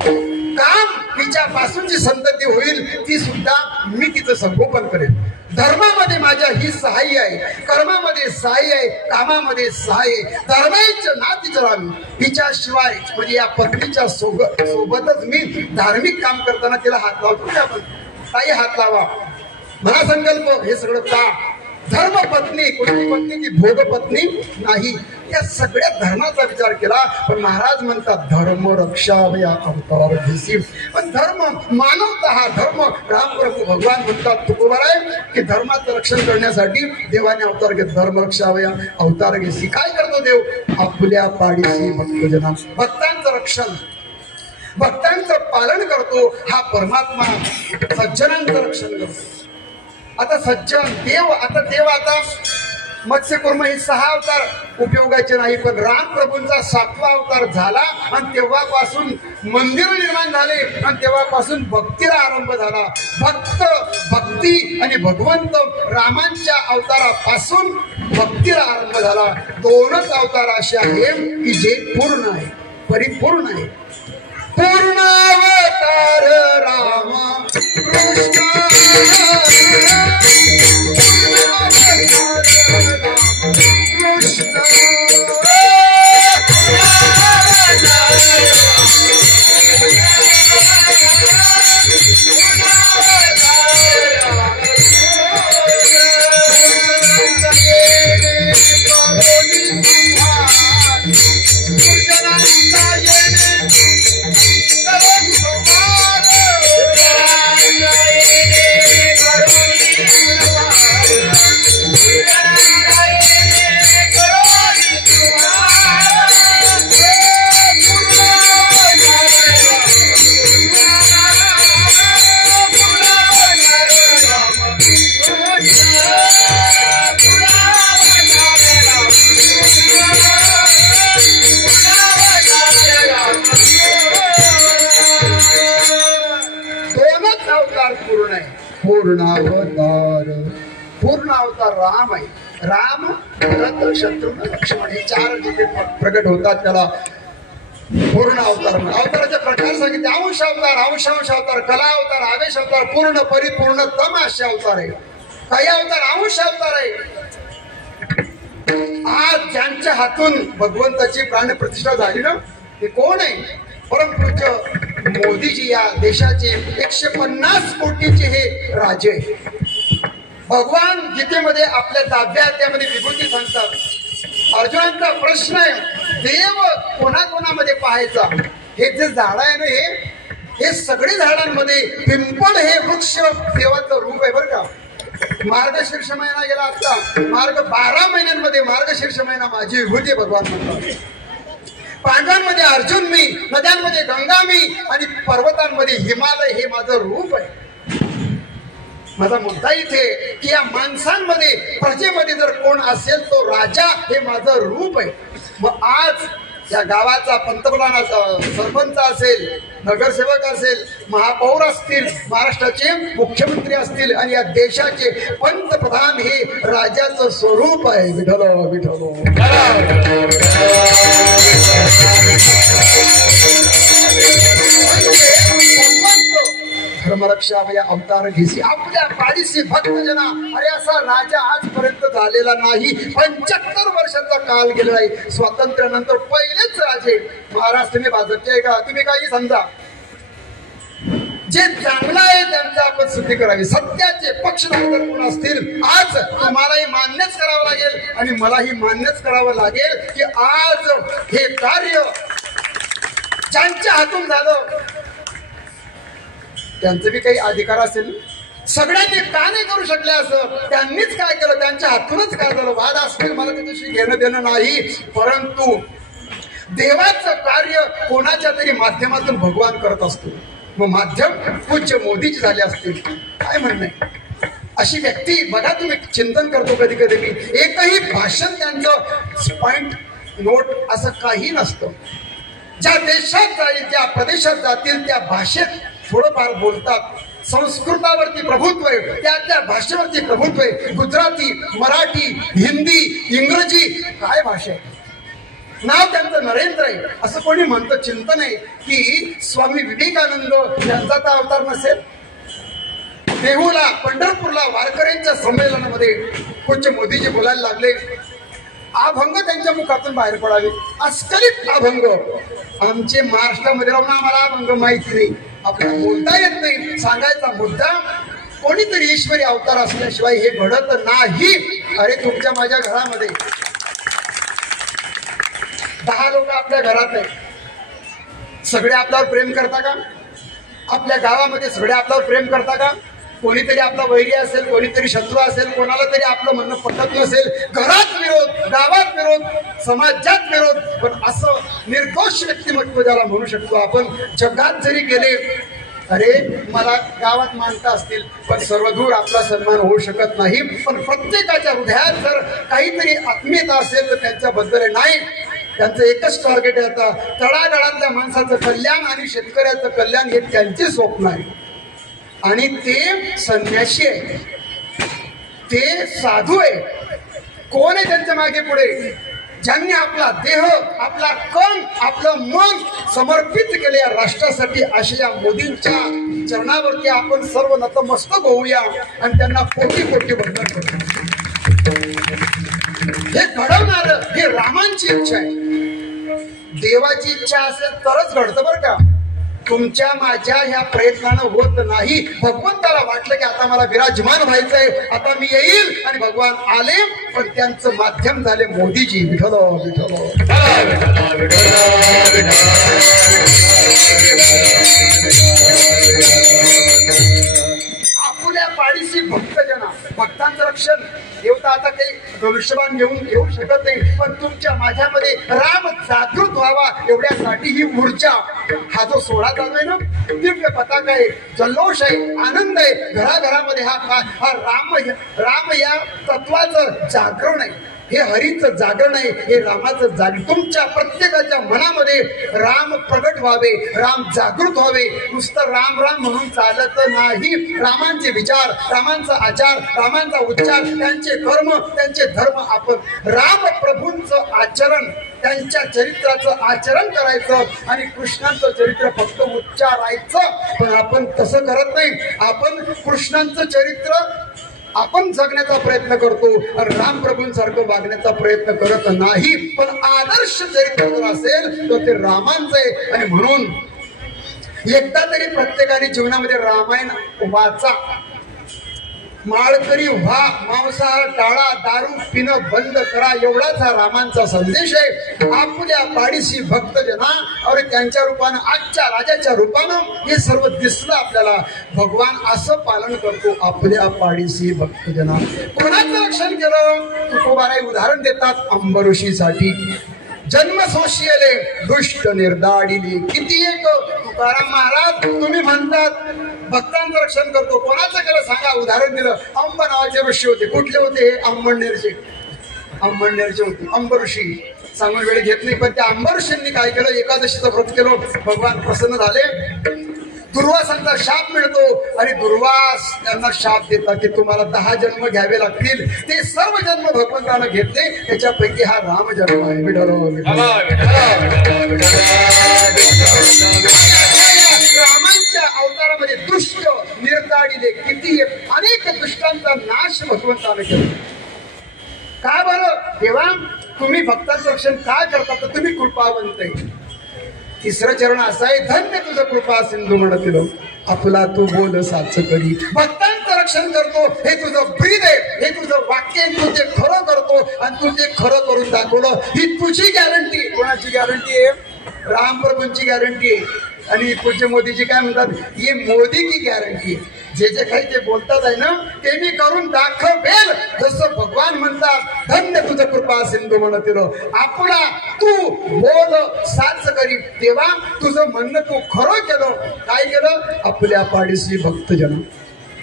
काम तिच्यापासून जी संतती होईल ती सुद्धा मी तिचं संगोपन करेन धर्मामध्ये माझ्या ही सहाय्य आहे कर्मामध्ये सहाय्य आहे कामामध्ये सहाय्य आहे धर्मेच नाती चरामी तिच्याशिवाय म्हणजे या पत्नीच्या सोबतच मी धार्मिक काम करताना तिला हात लावतो आपण ताई हात लावा मला संकल्प हे सगळं का धर्म पत्नी कोणती पत्नी की भोग पत्नी नाही या सगळ्या धर्माचा विचार केला पण महाराज म्हणतात धर्म रक्षावया अवतार घेसी पण धर्म मानवता हा धर्म रामप्रभू भगवान म्हणतात तुकोबार आहे की धर्माचं रक्षण करण्यासाठी देवाने अवतार घेत धर्म रक्षावया अवतार घेसी काय करतो देव आपल्या पाडीसी भक्तजना भक्तांचं रक्षण भक्तांचं पालन करतो हा परमात्मा सज्जनांचं रक्षण करतो आता सज्जन देव आता मत्स्यकूर्म हे 6 अवतार उपयोगाचे नाही, पण राम प्रभूंचा 7वा अवतार झाला आणि तेव्हापासून मंदिर निर्माण झाले आणि तेव्हापासून भक्तीला आरंभ झाला. भक्ती आणि भगवंत रामांच्या अवतारापासून भक्तीला आरंभ झाला. 2च अवतार असे आहे की जे पूर्ण आहे, परिपूर्ण आहे. पूर्णावतार राम कृष्ण, पूर्ण अवतार राम आहे. राम, भरत, शत्रुघ्न, लक्ष्मण हे 4 जिथे प्रकट होतात त्याला पूर्ण अवतार. अवताराचे प्रकार सांगितले. अंश अवतार, अंशांश अवतार, कला अवतार, आवेश अवतार, पूर्ण, परिपूर्ण, तम असे अवतार आहे. काही अवतार अंश अवतार आहे. आज ज्यांच्या हातून भगवंताची प्राणप्रतिष्ठा झाली ना, ते कोण आहे? परमपूज्य मोदीजी या देशाचे 150 कोटीचे हे राजे. भगवान गीतेमध्ये आपल्या 10व्या अध्यायामध्ये विभूती सांगतात. अर्जुनांचा प्रश्न आहे, देव कोणाकोणामध्ये पाहायचा? हे जे झाड आहे ना, हे सगळे झाडांमध्ये पिंपळ हे वृक्ष देवाचं रूप आहे बरं का. मार्गशीर्ष महिना गेला आता, 12 महिन्यांमध्ये मार्गशीर्ष महिना माझी विभूती भगवान म्हणतात. पांडवांमध्ये अर्जुन मी, नद्यांमध्ये गंगा मी आणि पर्वतांमध्ये हिमालय हे माझं रूप आहे. माझा मुद्दा इथे की या माणसांमध्ये, प्रजेमध्ये जर कोण असेल तो राजा हे माझं रूप आहे. मग आज या गावाचा पंतप्रधानाचा, सरपंच असेल, नगरसेवक असेल, महापौर असतील, महाराष्ट्राचे मुख्यमंत्री असतील आणि या देशाचे पंतप्रधान हे राजाचं स्वरूप आहे. विठ्ठल विठ्ठल. धर्मरक्षावया अवतार घेसी आपल्या पाडीसी भक्तजना. अरे असा राजा आजपर्यंत झालेला नाही. 75 वर्षाचा काल गेलेला आहे. स्वातंत्र्यानंतर पहिलेच राजे. महाराष्ट्राने भाजपचे आहे का? तुम्ही काही समजा. जे चांगलं आहे त्यांचं आपण स्तुती करावी. सत्याचे पक्षधर कोण असतील आज तुम्हालाही मान्यच करावं लागेल आणि मलाही मान्यच करावं लागेल की आज हे कार्य ज्यांच्या हातून झालं त्यांचं बी काही अधिकार असेल. सगळ्यांनी का नाही करू शकले असं? त्यांनीच काय केलं? त्यांच्या हातूनच काय झालं? वाद असतील, मला त्याच्याशी घेणं देणं नाही, परंतु देवाचं कार्य कोणाच्या तरी माध्यमातून भगवान करत असतो. मग माध्यम पूज्य मोदीची झाले असतील. काय म्हणणं आहे? अशी व्यक्ती बघा, तुम्ही चिंतन करतो कधी कधी मी, एकही भाषण त्यांचं पॉइंट नोट असं काही नसतं. ज्या देशात जाईल, ज्या प्रदेशात जातील त्या भाषेत थोडंफार बोलतात. संस्कृतावरती प्रभुत्व आहे, त्या भाषेवरती प्रभुत्व आहे. गुजराती, मराठी, हिंदी, इंग्रजी, काय भाषा आहे? नाव त्यांचं नरेंद्र आहे. असं कोणी म्हणतं, चिंतन आहे की स्वामी विवेकानंद यांचा तर अवतार नसेल. देहूला, पंढरपूरला वारकऱ्यांच्या संमेलनामध्ये पूज्य मोदीजी बोलायला लागले. अभंग त्यांच्या मुखातून बाहेर पडावे, अस्खलित अभंग. आमचे महाराष्ट्रामध्ये राहून आम्हाला अभंग माहिती नाही, आपल्याला बोलता येत नाही. सांगायचा मुद्दा, कोणीतरी ईश्वरी अवतार असल्याशिवाय हे घडत नाही. अरे तुमच्या माझ्या घरामध्ये 10 लोक आपल्या घरात आहेत, सगळे आपल्यावर प्रेम करता का? आपल्या गावामध्ये सगळे आपल्यावर प्रेम करता का? कोणीतरी आपला वैरी असेल, कोणीतरी शत्रू असेल, कोणाला तरी आपलं म्हणणं पटत नसेल, घरात विरोध, गावात विरोध, समाजात विरोध. पण असं निर्दोष व्यक्तिमत्व ज्याला म्हणू शकतो आपण, जगात जरी गेले अरे मला गावात मानता असतील पण सर्वदूर आपला सन्मान होऊ शकत नाही, पण प्रत्येकाच्या हृदयात जर काहीतरी आत्मीयता असेल तर त्यांच्याबद्दल नाही, त्यांचं एकच टार्गेट आहे, आता तळागाळातल्या माणसाचं कल्याण आणि शेतकऱ्याचं कल्याण हे त्यांचे स्वप्न आहे. आणि ते संन्यासी आहे, ते साधू आहे. कोण आहे त्यांच्या मागे पुढे? ज्यांनी आपला देह, आपला कण, आपलं मन समर्पित केले या राष्ट्रासाठी. अशा या मोदींच्या चरणावरती आपण सर्व नतमस्तक होऊया आणि त्यांना कोटी कोटी वंदन करू. हे घडवणार हे रामांची इच्छा आहे. देवाची इच्छा असेल तरच घडतं बरं का. तुमच्या माझ्या ह्या प्रयत्नानं होत नाही. भगवंताला वाटलं की आता मला विराजमान व्हायचंय, आता मी येईल, आणि भगवान आले, पण त्यांचं माध्यम झाले मोदीजी. विठ्ठल विठ्ठल आपुल्या पाडीसी भक्तजना. भक्तांचं रक्षण देवता आता काही धनुष्यबाण घेऊन येऊ शकत नाही, पण तुमच्या माझ्यामध्ये राम जागृत व्हावा एवढ्यासाठी ही ऊर्जा, हा जो सोहळा चालू आहे ना, दिव्य पताका आहे, जल्लोष आहे, आनंद आहे. घराघरामध्ये हा राम या तत्वाचं जागरण आहे, हे हरीचं जागरण आहे, हे रामाचं जागरण. तुमच्या प्रत्येकाच्या मनामध्ये राम प्रगट व्हावे, राम जागृत व्हावे. नुसतं राम राम म्हणून चालत नाही. रामांचे विचार, रामांचा आचार, रामांचा उच्चार, त्यांचे कर्म, त्यांचे धर्म, आपण राम प्रभूंचं आचरण, त्यांच्या चरित्राचं आचरण करायचं. आणि कृष्णांचं चरित्र फक्त उच्चारायचं, पण आपण तसं करत नाही. आपण कृष्णांचं चरित्र आपण जगण्याचा प्रयत्न करतो आणि रामप्रभूंसारखं वागण्याचा प्रयत्न करत नाही. पण आदर्श चरित्र जर असेल तर ते रामांचं आहे. आणि म्हणून एकदा तरी प्रत्येकाने जीवनामध्ये रामायण वाचा. माळकरी व्हा, मांसाहार टाळा, दारू पिणं बंद करा, एवढाच हा रामांचा संदेश आहे. आपल्या पाडीसी भक्तजना और त्यांच्या रूपानं, आजच्या राजाच्या रूपानं हे सर्व दिसलं आपल्याला. भगवान असं पालन करतो आपल्या पाडीसी भक्तजना. कोणाचं रक्षण केलं? तुकोबाराय उदाहरण देतात अंबऋषीसाठी. जन्म सोशियले दुष्ट निर्दाडिले. किती एक तुकाराम महाराज तुम्ही म्हणतात भक्तांचं रक्षण करतो, कोणाचं केलं सांगा? उदाहरण दिलं. अंब नावाचे ऋषी होते. कुठले होते? हे अंबळनेरचे होते अंबऋषी. सांगून वेळ घेत नाही, पण त्या अंबऋषींनी काय केलं? एकादशीचं व्रत केलं, भगवान प्रसन्न झाले. दुर्वासांचा शाप मिळतो आणि दुर्वास त्यांना शाप देतात की तुम्हाला 10 जन्म घ्यावे लागतील. ते सर्व जन्म भगवंतानं घेतले, त्याच्यापैकी हा राम जन्म आहे. रामांच्या अवतारामध्ये दुष्ट निर्दाडिले, किती अनेक दुष्टांचा नाश भगवंतानं केला. का बरं? तेव्हा तुम्ही भक्तांचं रक्षण काय करता? तर तुम्ही कृपावंत आहे. तिसरं चरण असं आहे, धन्य तुझं कृपा सिंधू म्हणतील आपला तू बोल साच करी. भक्तांचं रक्षण करतो हे तुझं ब्रीद आहे, हे तुझं वाक्य आहे. तू ते खरं करतो आणि तू ते खरं करून दाखवलं, ही तुझी गॅरंटी. कोणाची गॅरंटी आहे? रामप्रभूंची गॅरंटी आहे. आणि पूज्य मोदीजी काय म्हणतात? ही मोदी की गॅरंटी आहे. जे जे काही ते बोलतात आहे ना, ते मी करून दाखवेल. जसं भगवान म्हणतात, धन्य तुझं कृपा सिंधू म्हणतील आपला तू बोल साच करी. तेव्हा तुझं म्हणणं तू खरं केलं. काय केलं? आपल्या पाडीसी भक्तजन.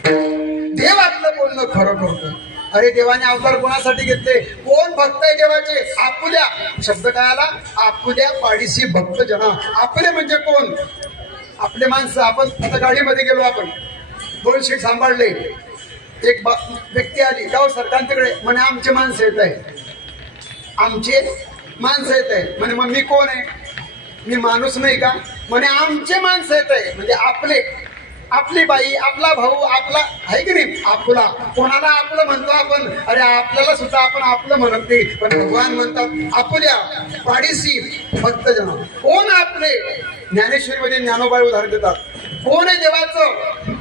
देव आपलं बोलणं खरं करतो. अरे देवाने अवतार कोणासाठी घेतले? कोण भक्त आहे देवाचे? आपुल्या. शब्द काय आला? आपुल्या पाडीसी भक्तजना. आपले म्हणजे कोण? आपले माणसं. आपण आता गाडीमध्ये गेलो, आपण 2 सीट सांभाळले, एक व्यक्ती आली, गाव सरकारच्याकडे म्हणे आमचे माणसं येत आहे, आमचे माणसं येत आहे. म्हणे मग मी कोण आहे? मी माणूस नाही का? म्हणे आमचे माणसं येत आहे, म्हणजे आपले, आपली बाई, आपला भाऊ, आपला आहे की नाही? आपला. कोणाला आपलं म्हणतो आपण? अरे आपल्याला सुद्धा आपण आपलं म्हणत नाही, पण भगवान म्हणतात आपल्या पाडीसी भक्तजन. कोण आपले? ज्ञानेश्वरीमध्ये ज्ञानोबा उदाहरण देतात. कोण आहे देवाचं?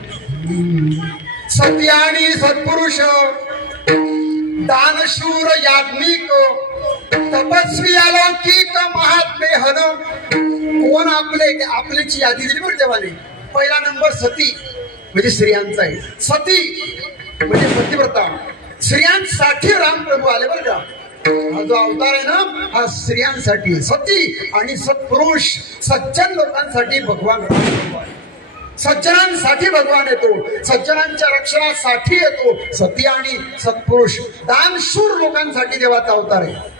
सत्यानी सत्पुरुष, दानशूर याज्ञिक, तपस्वी अलौकिक, महात्मे हन. कोण आपले? आपल्याची यादी दिली बरं देवाने. पहिला नंबर सती, म्हणजे स्त्रियांचा आहे. सती म्हणजे पतिव्रता. स्त्रियांसाठी रामप्रभू आले बरं का. हा जो अवतार आहे ना, हा स्त्रियांसाठी. सती आणि सत्पुरुष, सज्जन लोकांसाठी भगवान रामप्रभू आहे. सज्जनांसाठी भगवान येतो, सज्जनांच्या रक्षणासाठी येतो. सती आणि सत्पुरुष दानशूर लोकांसाठी देवाचा अवतार आहे,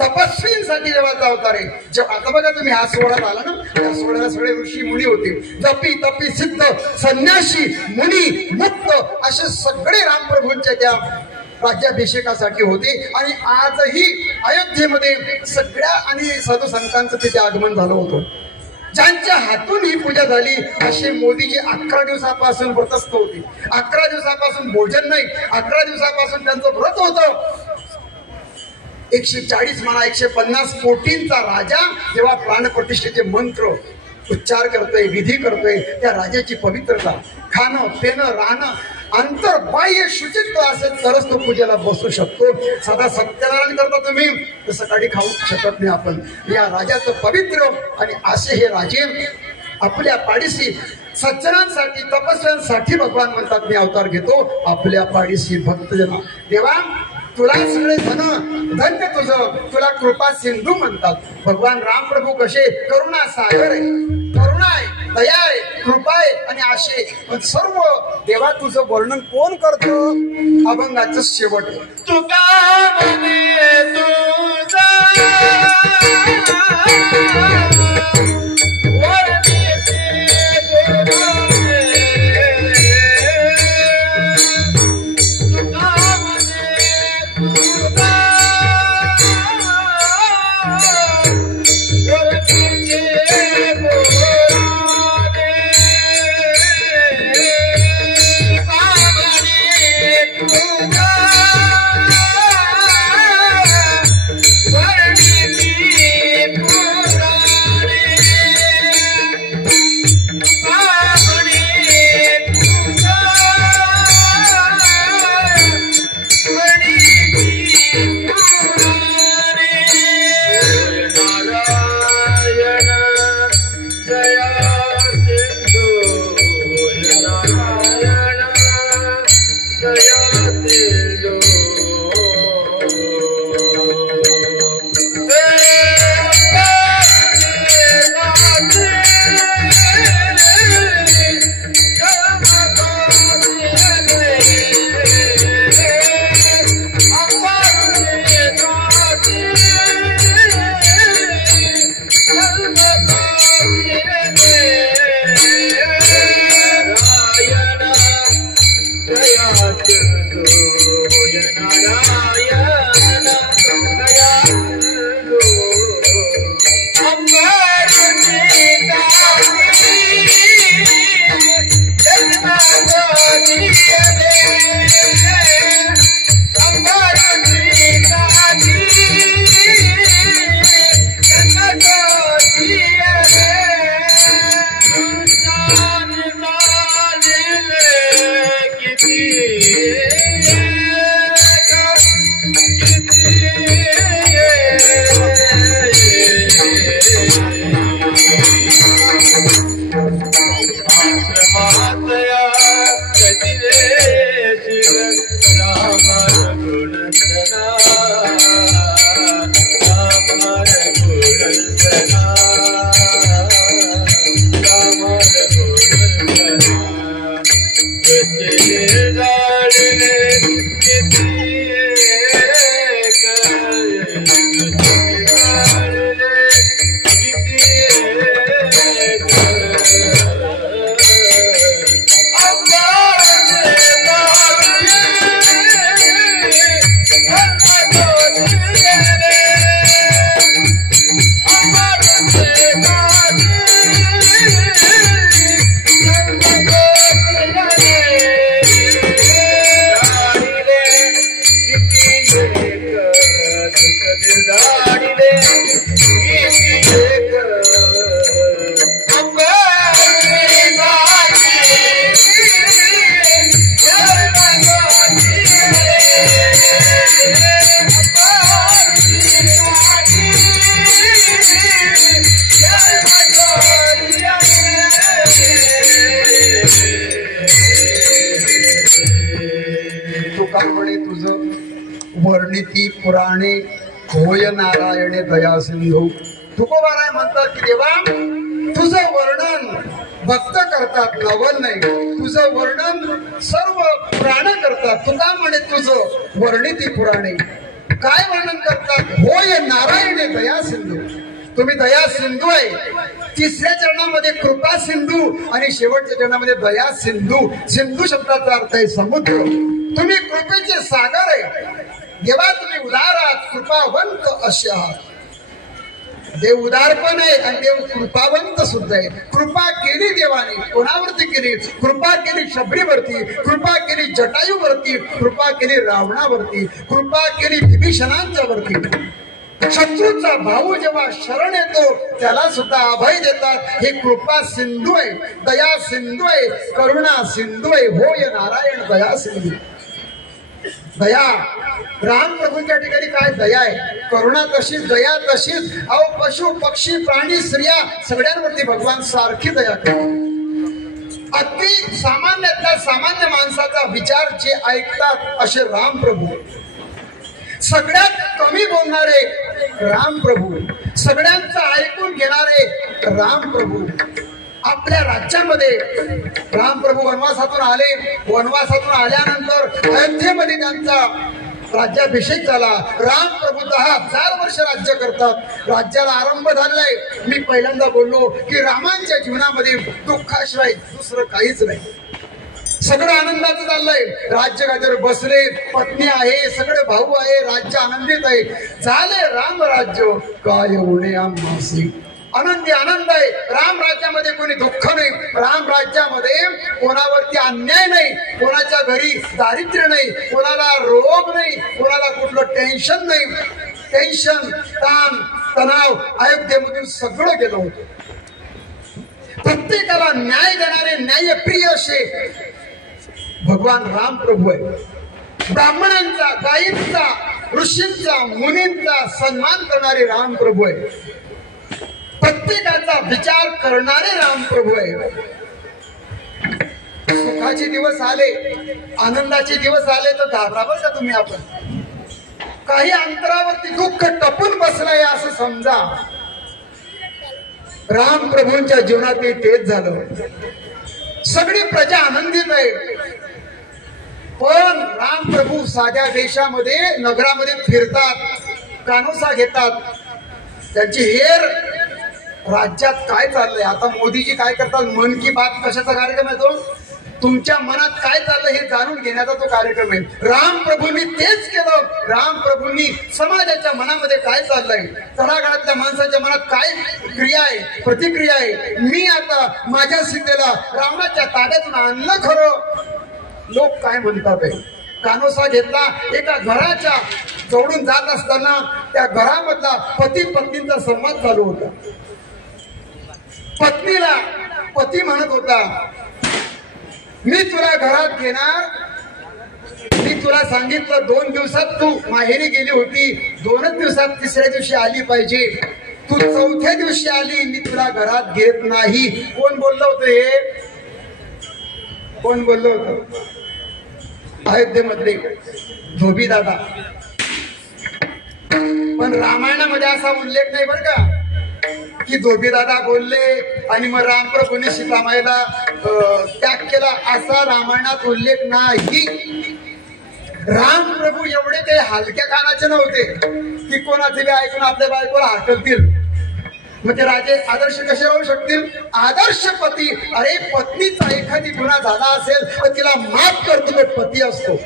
तपस्वींसाठी देवाचा अवतार आहे. जेव्हा आता बघा तुम्ही हा सोहळा आला ना, त्या सोहळ्याला सगळे ऋषी मुनी होते. जपी तपी सिद्ध संन्यासी मुनी मुक्त असे सगळे रामप्रभूंच्या त्या राज्याभिषेकासाठी होते. आणि आजही अयोध्येमध्ये सगळ्या आणि साधू संतांचं तिथे आगमन झालं होतं. ज्यांच्या हातून ही पूजा झाली असे मोदीजी 11 दिवसापासून व्रतस्थ होते. 11 दिवसापासून भोजन नाही, 11 दिवसापासून त्यांचं व्रत होतं. 140 म्हणा 150 कोटींचा राजा जेव्हा प्राणप्रतिष्ठेचे मंत्र उच्चार करतोय, विधी करतोय, त्या राजाची पवित्रता, खाणं पिणं राहणं अंतर बाह्य शुचित्व असेल तरच तो पूजेला बसू शकतो. साधा सत्यनारायण करता तुम्ही तर सकाळी खाऊ शकत नाही आपण. या राजाचं पवित्र आणि असे हे राजे आपल्या पाडीशी सज्जनांसाठी तपस्यांसाठी भगवान म्हणतात मी अवतार घेतो. आपल्या पाडीशी भक्तजना देवा तुला सगळे धन्य तुझं, तुला कृपा सिंधू म्हणतात. भगवान रामप्रभू कसे करुणा सागर आहे, करुणा आहे, दया आहे, कृपा आहे आणि असे सर्व देवा तुझं वर्णन कोण करतो? अभंगाचं शेवट तुका वर्णिती पुराणे होय नारायणे दया सिंधू. तुकोबाराय म्हणतात की देवा तुझं वर्णन भक्त करतात, नवल नाही. तुझं वर्णन सर्व पुराण करतात. तुका म्हणे तुझं वर्णिती पुराणे. काय वर्णन करतात? होय नारायणे दया सिंधू. तुम्ही दया सिंधू आहे. तिसऱ्या चरणामध्ये कृपा सिंधू आणि शेवटच्या चरणामध्ये दया सिंधू. सिंधू शब्दाचा अर्थ आहे समुद्र. तुम्ही कृपेचे सागर आहे. देवा तुम्ही उदार आहात, कृपावंत असे आहात. देव उदार पण आहे आणि देव कृपावंत सुद्धा आहे. कृपा केली देवाने. कोणावरती केली? कृपा केली शबरीवरती, कृपा केली जटायूवरती, कृपा केली रावणावरती, कृपा केली विभीषणांच्या वरती. शत्रूचा भाऊ जेव्हा शरण येतो त्याला सुद्धा अभय देतात. हे कृपा सिंधू आहे, दया सिंधू आहे, करुणा सिंधू आहे. होय नारायण दया सिंधू. दया राम प्रभूंच्या ठिकाणी काय दया आहे, करुणा तशीच, दया तशीच. अहो पशु पक्षी प्राणी स्त्रिया सगळ्यांवरती भगवान सारखी दया करतात. अगदी सामान्यातल्या सामान्य माणसाचा विचार जे ऐकतात असे राम प्रभू. सगळ्यात कमी बोलणारे राम प्रभू, सगळ्यांचं ऐकून घेणारे राम प्रभू. आपल्या राज्यामध्ये राम प्रभू वनवासातून आले. वनवासातून आल्यानंतर अयोध्येमध्ये त्यांचा राज्याभिषेक झाला. राम प्रभू 10,000 वर्ष राज्य करतात. राज्याला आरंभ झालाय. मी पहिल्यांदा बोललो की रामांच्या जीवनामध्ये दुःखाशिवाय दुसरं काहीच नाही. सगळं आनंदाचं चाललंय. राज्य गादीवर बसले, पत्नी आहे, सगळे भाऊ आहे, राज्य आनंदित आहे. झाले राम राज्य काय होणे आम्हासी. आनंदी आनंद आहे. राम राज्यामध्ये कोणी दुःख नाही. राम राज्यामध्ये कोणावरती अन्याय नाही, कोणाच्या घरी दारिद्र्य नाही, कोणाला रोग नाही, कोणाला कुठलं टेन्शन नाही. टेन्शन, ताण, तणाव अयोध्येमधून सगळं गेलं होतं. प्रत्येकाला न्याय देणारे न्यायप्रिय असे भगवान राम प्रभू आहे. ब्राह्मणांचा, गायींचा, ऋषींचा, मुनींचा सन्मान करणारे राम प्रभू आहे. प्रत्येकाचा विचार करणारे राम प्रभू आहे. सुखाचे दिवस आले, आनंदाचे दिवस आले तर घाबरावर का तुम्ही? आपण काही अंतरावरती दुःख टपून बसलाय असं समजा. राम प्रभूंच्या जीवनात तेच झालं. सगळी प्रजा आनंदित आहे. पण राम प्रभू साध्या देशामध्ये नगरामध्ये फिरतात, कानोसा घेतात. त्यांची हेर राज्यात काय चाललंय. आता मोदीजी काय करतात, मन की बात कशाचा कार्यक्रम आहे तो? तुमच्या मनात काय चाललंय हे जाणून घेण्याचा तो कार्यक्रम आहे. राम प्रभूंनी तेच केलं. राम प्रभूंनी समाजाच्या मनामध्ये काय चाललंय, तळागाळातल्या माणसाच्या मनात काय क्रिया आहे, प्रतिक्रिया आहे. मी आता माझ्या सीतेला रावणाच्या ताब्यातून आणलं खरं, लोक काय म्हणतात आहे. कानोसा घेतला. एका घराच्या जोडून जात असताना त्या घरामधला पती पत्नींचा संवाद चालू होता. पत्नीला पती म्हणत होता, मी तुला घरात घेणार. मी तुला सांगितलं 2 दिवसात तू माहेरी गेली होती, 2च दिवसात तिसऱ्या दिवशी आली पाहिजे. तू 4थ्या दिवशी आली, मी तुला घरात घेत नाही. कोण बोललं होतं हे? कोण बोललं होतं? अयोध्येमधले धोबी दादा. पण रामायणामध्ये असा उल्लेख नाही बरं का की धोबी दादा बोलले आणि मग रामप्रभूने सीतामाईला त्याग केला, असा रामायणात उल्लेख नाही. राम प्रभू एवढे काही हलक्या कानाचे नव्हते की कोणाचे बी ऐकून आपल्या बायकोला हाकलतील. मग ते राजे आदर्श कसे राहू शकतील? आदर्श पती. अरे पत्नीचा एखादी गुन्हा झाला असेल तर तिला माफ करतो तो पती असतो.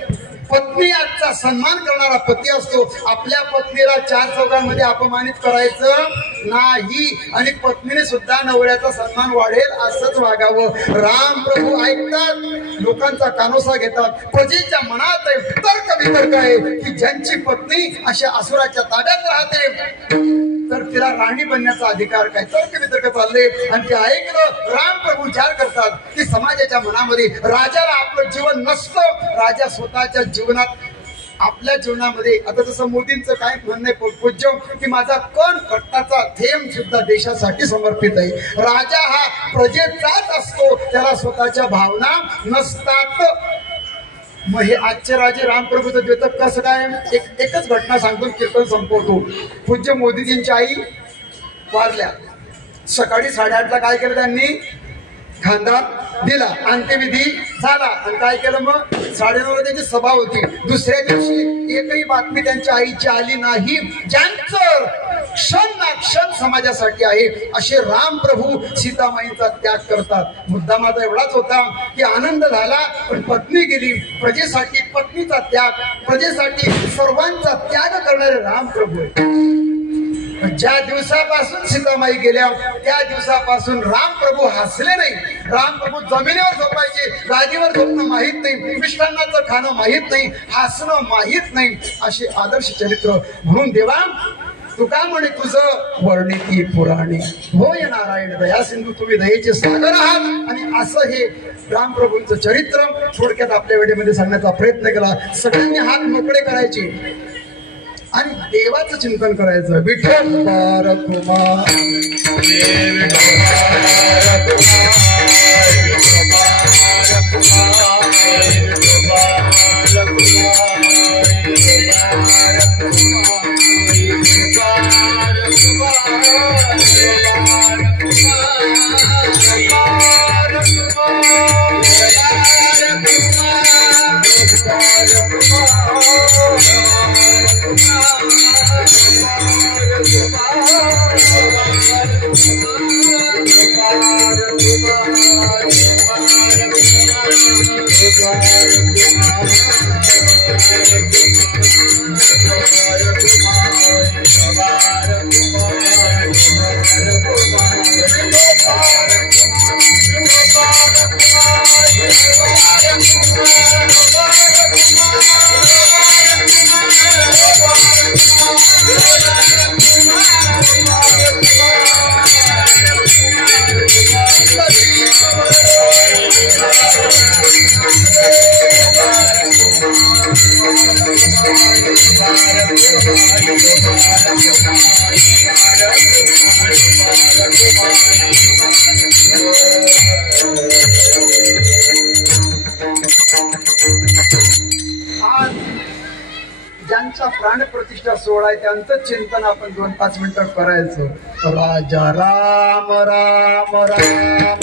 पत्नीचा सन्मान करणारा पती असतो. आपल्या पत्नीला 4 चौघांमध्ये अपमानित करायचं नाही आणि पत्नीने सुद्धा नवऱ्याचा सन्मान वाढेल असंच वागावं. राम प्रभू ऐकतात, लोकांचा कानोसा घेतात. प्रजेच्या मनात तर्क वितर्क आहे की ज्यांची पत्नी अशा असुराच्या ताब्यात राहते तर तिला राणी बनण्याचा अधिकार काय? तर्क वितर्क चालले आणि ते ऐकलं. राम प्रभू विचार करतात की समाजाच्या मनामध्ये राजाला आपलं जीवन नसतं. राजा स्वतःच्या जीवनात, आपल्या जीवनामध्ये, आता जसं मोदींचं काय म्हणणं आहे पूज्य की माझा कण कट्टाचा थेंब सुद्धा देशासाठी समर्पित आहे. राजा हा प्रजेचाच असतो, त्याला स्वतःच्या भावना नसतात. मग हे आजचे राजे रामप्रभूचं द्योतक कसं काय? एकच घटना सांगतो, कीर्तन संपवतो. पूज्य मोदीजींची आई वारल्या. सकाळी 8:30ला काय केलं त्यांनी? खांदा दिला, अंत्यविधी झाला. आणि काय केलं मग? 9:30 त्यांची सभा होती. दुसऱ्या दिवशी एकही बातमी त्यांच्या आईची आली नाही. ज्यांचं क्षण ना क्षण समाजासाठी आहे असे राम प्रभू सीतामाईंचा त्याग करतात. मुद्दा माझा एवढाच होता की आनंद झाला, पण पत्नी गेली. प्रजेसाठी पत्नीचा त्याग, प्रजेसाठी सर्वांचा त्याग करणारे राम प्रभू आहे. ज्या दिवसापासून सीतामाई गेल्या त्या दिवसापासून राम प्रभू हसले नाही. राम प्रभू जमिनीवर झोपायचे, गादीवर झोपणं माहित नाही, मिष्टान्नाचं खाणं माहित नाही, हसणं माहित नाही, असे आदर्श चरित्र. म्हणून देवा तुका म्हणे तुझं वर्णिती पुराणी. होय नारायण दया सिंधू, तुम्ही दयेचे सागर आहात. आणि असं हे रामप्रभूंचं चरित्र थोडक्यात आपल्या वेळेमध्ये सांगण्याचा प्रयत्न केला. सगळ्यांनी हात मोकळे करायचे आणि देवाचं चिंतन करायचं. विठ्ठल बार तुम्हा ज्यांचा प्राणप्रतिष्ठा सोहळा आहे त्यांचं चिंतन आपण 2-5 मिनिटं करायचं. राजा राम राम राम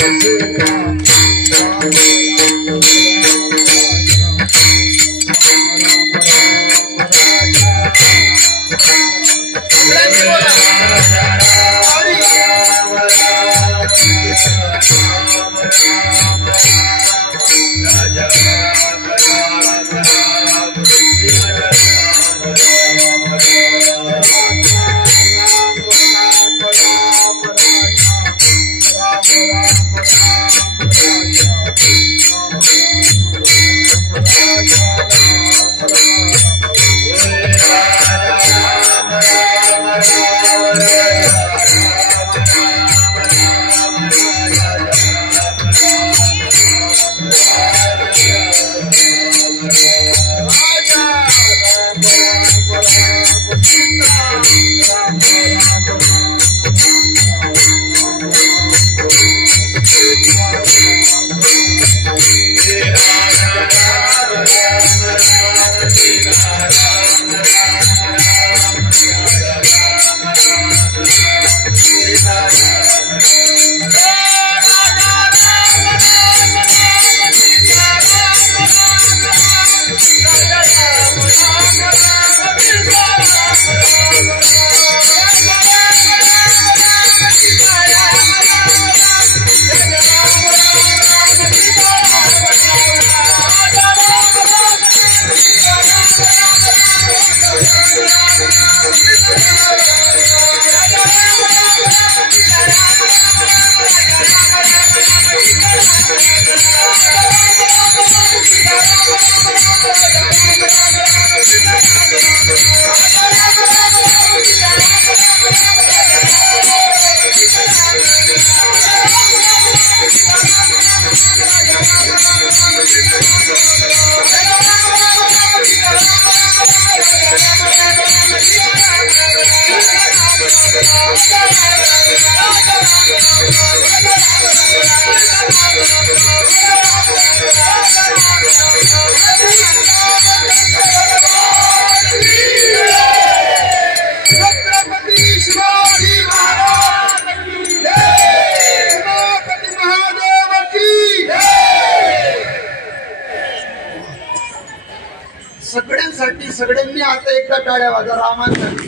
रामांसाठी सगळ्यांनी आता एकदा टाळ्या वाजा रामांसाठी.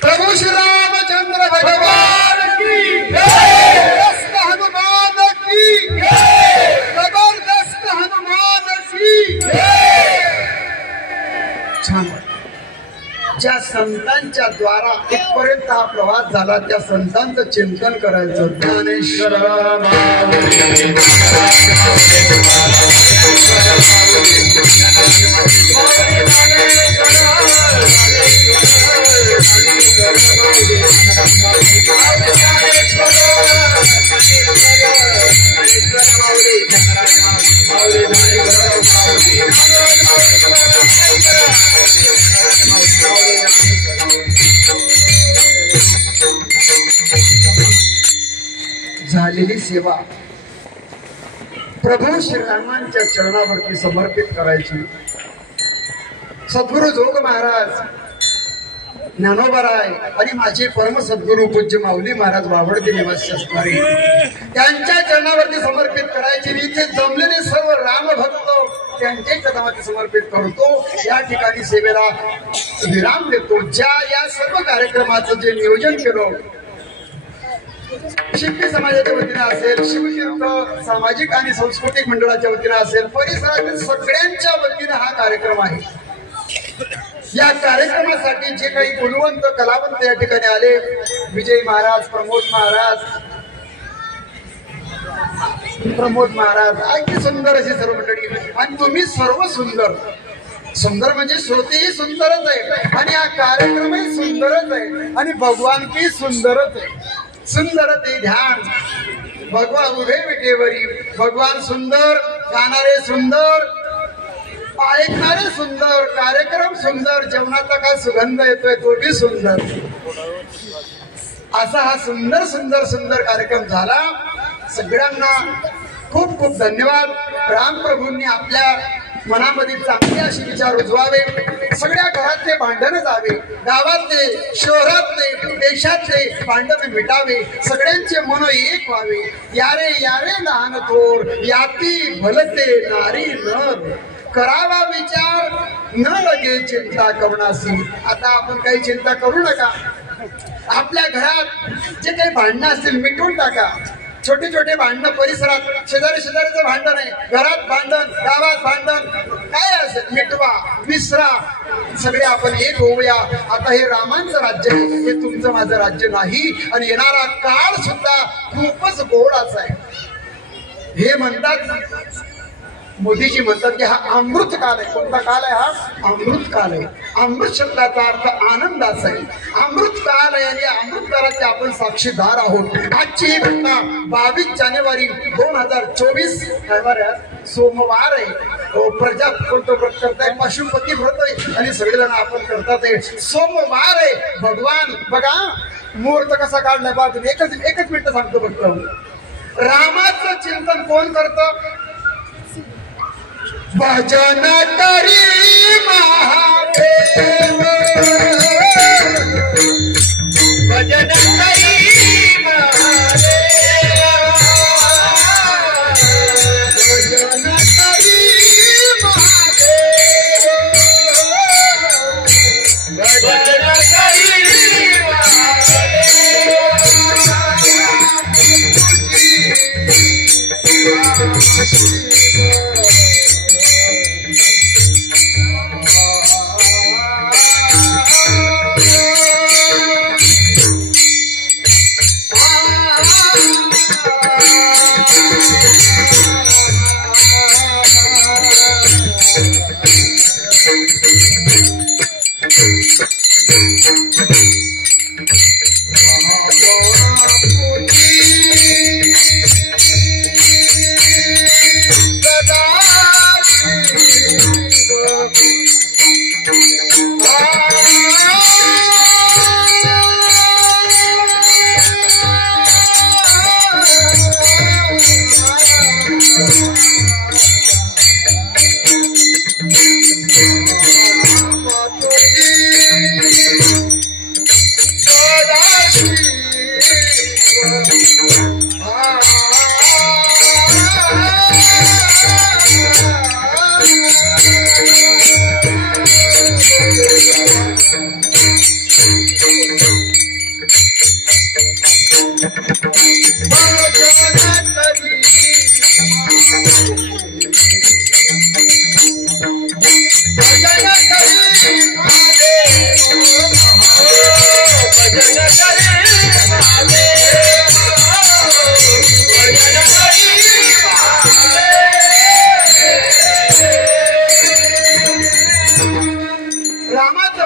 प्रभू श्री रामचंद्र भगवान की जबरदस्त हनुमान की जबरदस्त हनुमान की. छान. ज्या संतांच्या द्वारा इथपर्यंत हा प्रवास झाला त्या संतांचं चिंतन करायचं. ज्ञानेश्वर झालेली सेवा प्रभू श्रीरामांच्या चरणावरती समर्पित करायची. सद्गुरु जोग महाराज, ज्ञानोबाराय आणि माझे परम सद्गुरु पूज्य माऊली महाराज वावडते निवासी असणारे त्यांच्या चरणावरती समर्पित करायची. इथे जमलेले सर्व रामभक्त त्यांच्या चरणावरती समर्पित करतो. या ठिकाणी सेवेला विराम देतो. ज्या या सर्व कार्यक्रमाचं जे नियोजन केलं शिंपी समाजाच्या वतीने असेल, शिवतीर्थ सामाजिक आणि सांस्कृतिक मंडळाच्या वतीने असेल, परिसरातील सगळ्यांच्या वतीने हा कार्यक्रम आहे. या कार्यक्रमासाठी जे काही गुणवंत कलावंत या ठिकाणी आले, विजय महाराज, प्रमोद महाराज, अगदी सुंदर अशी सर्व मंडळी. आणि तुम्ही सर्व सुंदर सुंदर म्हणजे श्रोतेही सुंदरच आहे आणि हा कार्यक्रमही सुंदरच आहे आणि भगवान की सुंदरच आहे. सुंदर ते ध्यान भगवान उभे विटेवरी, भगवान सुंदर, गाणारे सुंदर, ऐकणारे सुंदर, कार्यक्रम सुंदर, जेवणाचा काय सुगंध येतोय तो बी सुंदर. असा हा सुंदर सुंदर सुंदर कार्यक्रम झाला. सगळ्यांना खूप खूप धन्यवाद. रामप्रभूंनी आपल्या मनामध्ये चांगले असे विचार रुजवावे. सगळ्या घरातले भांडण जावे, गावातले, शहरातले, देशातले भांडण मिटावे, सगळ्यांचे मन एक व्हावे. यारे यारे लहान थोर, याती भलते नारी नर, करावा विचार न लगे चिंता करुणासी. आता आपण काही चिंता करू नका. आपल्या घरात जे काही भांडणं असतील मिटवून टाका. छोटे छोटे भांडणं परिसरात, शेजारीचं भांडण आहे, घरात भांडण, गावात भांडण, काय असेल मिटवा, विसरा. सगळे आपण एक होऊया. आता हे रामांचं राज्य आहे, हे तुमचं माझं राज्य नाही. आणि येणारा काळ सुद्धा खूपच गोडाचा आहे. हे म्हणतात, मोदीजी म्हणतात की हा अमृत काल आहे. कोणता काल आहे हा? अमृत काल आहे. अमृत शब्दाचा अर्थ आनंदाचा आहे. अमृत काल आहे आणि अमृत काळाचे आपण साक्षीदार आहोत. आजची ही घटना 22 जानेवारी 2024 सोमवार आहे. प्रजा कोणतं व्रत करताय? पशुपती व्रत आहे आणि सगळेजण आपण करतात आहे. सोमवार आहे. भगवान बघा मुहूर्त कसा काढलाय बा. एकच मिनिट सांगतो फक्त. रामाचं चिंतन कोण करतं? भजन करी महादेव, भजन करी महादेव, भजन करी महादेव, भजन करी महादेव. सदा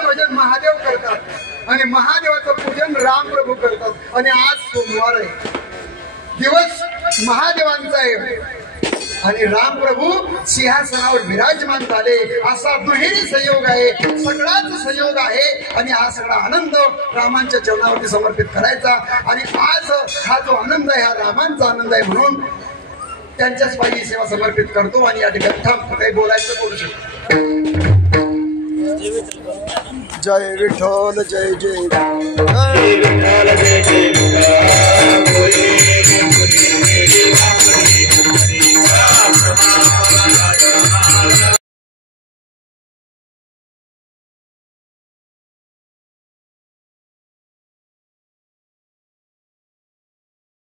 भजन महादेव करतात आणि महादेवाचं पूजन राम प्रभू करतात. आणि आज सोमवार आहे, दिवस महादेवांचा आहे आणि राम प्रभू सिंहासनावर विराजमान झाले. असा दुहेरी संयोग आहे, सगळाच संयोग आहे. आणि हा सगळा आनंद रामांच्या चरणावरती समर्पित करायचा. आणि आज हा जो आनंद आहे हा रामांचा आनंद आहे म्हणून त्यांच्याच पायी सेवा समर्पित करतो. आणि या ठिकाणी थांबतो, काही बोलायचं बोलू शकतो. जय विठ्ठल जय जय जय विठ्ठल जय जय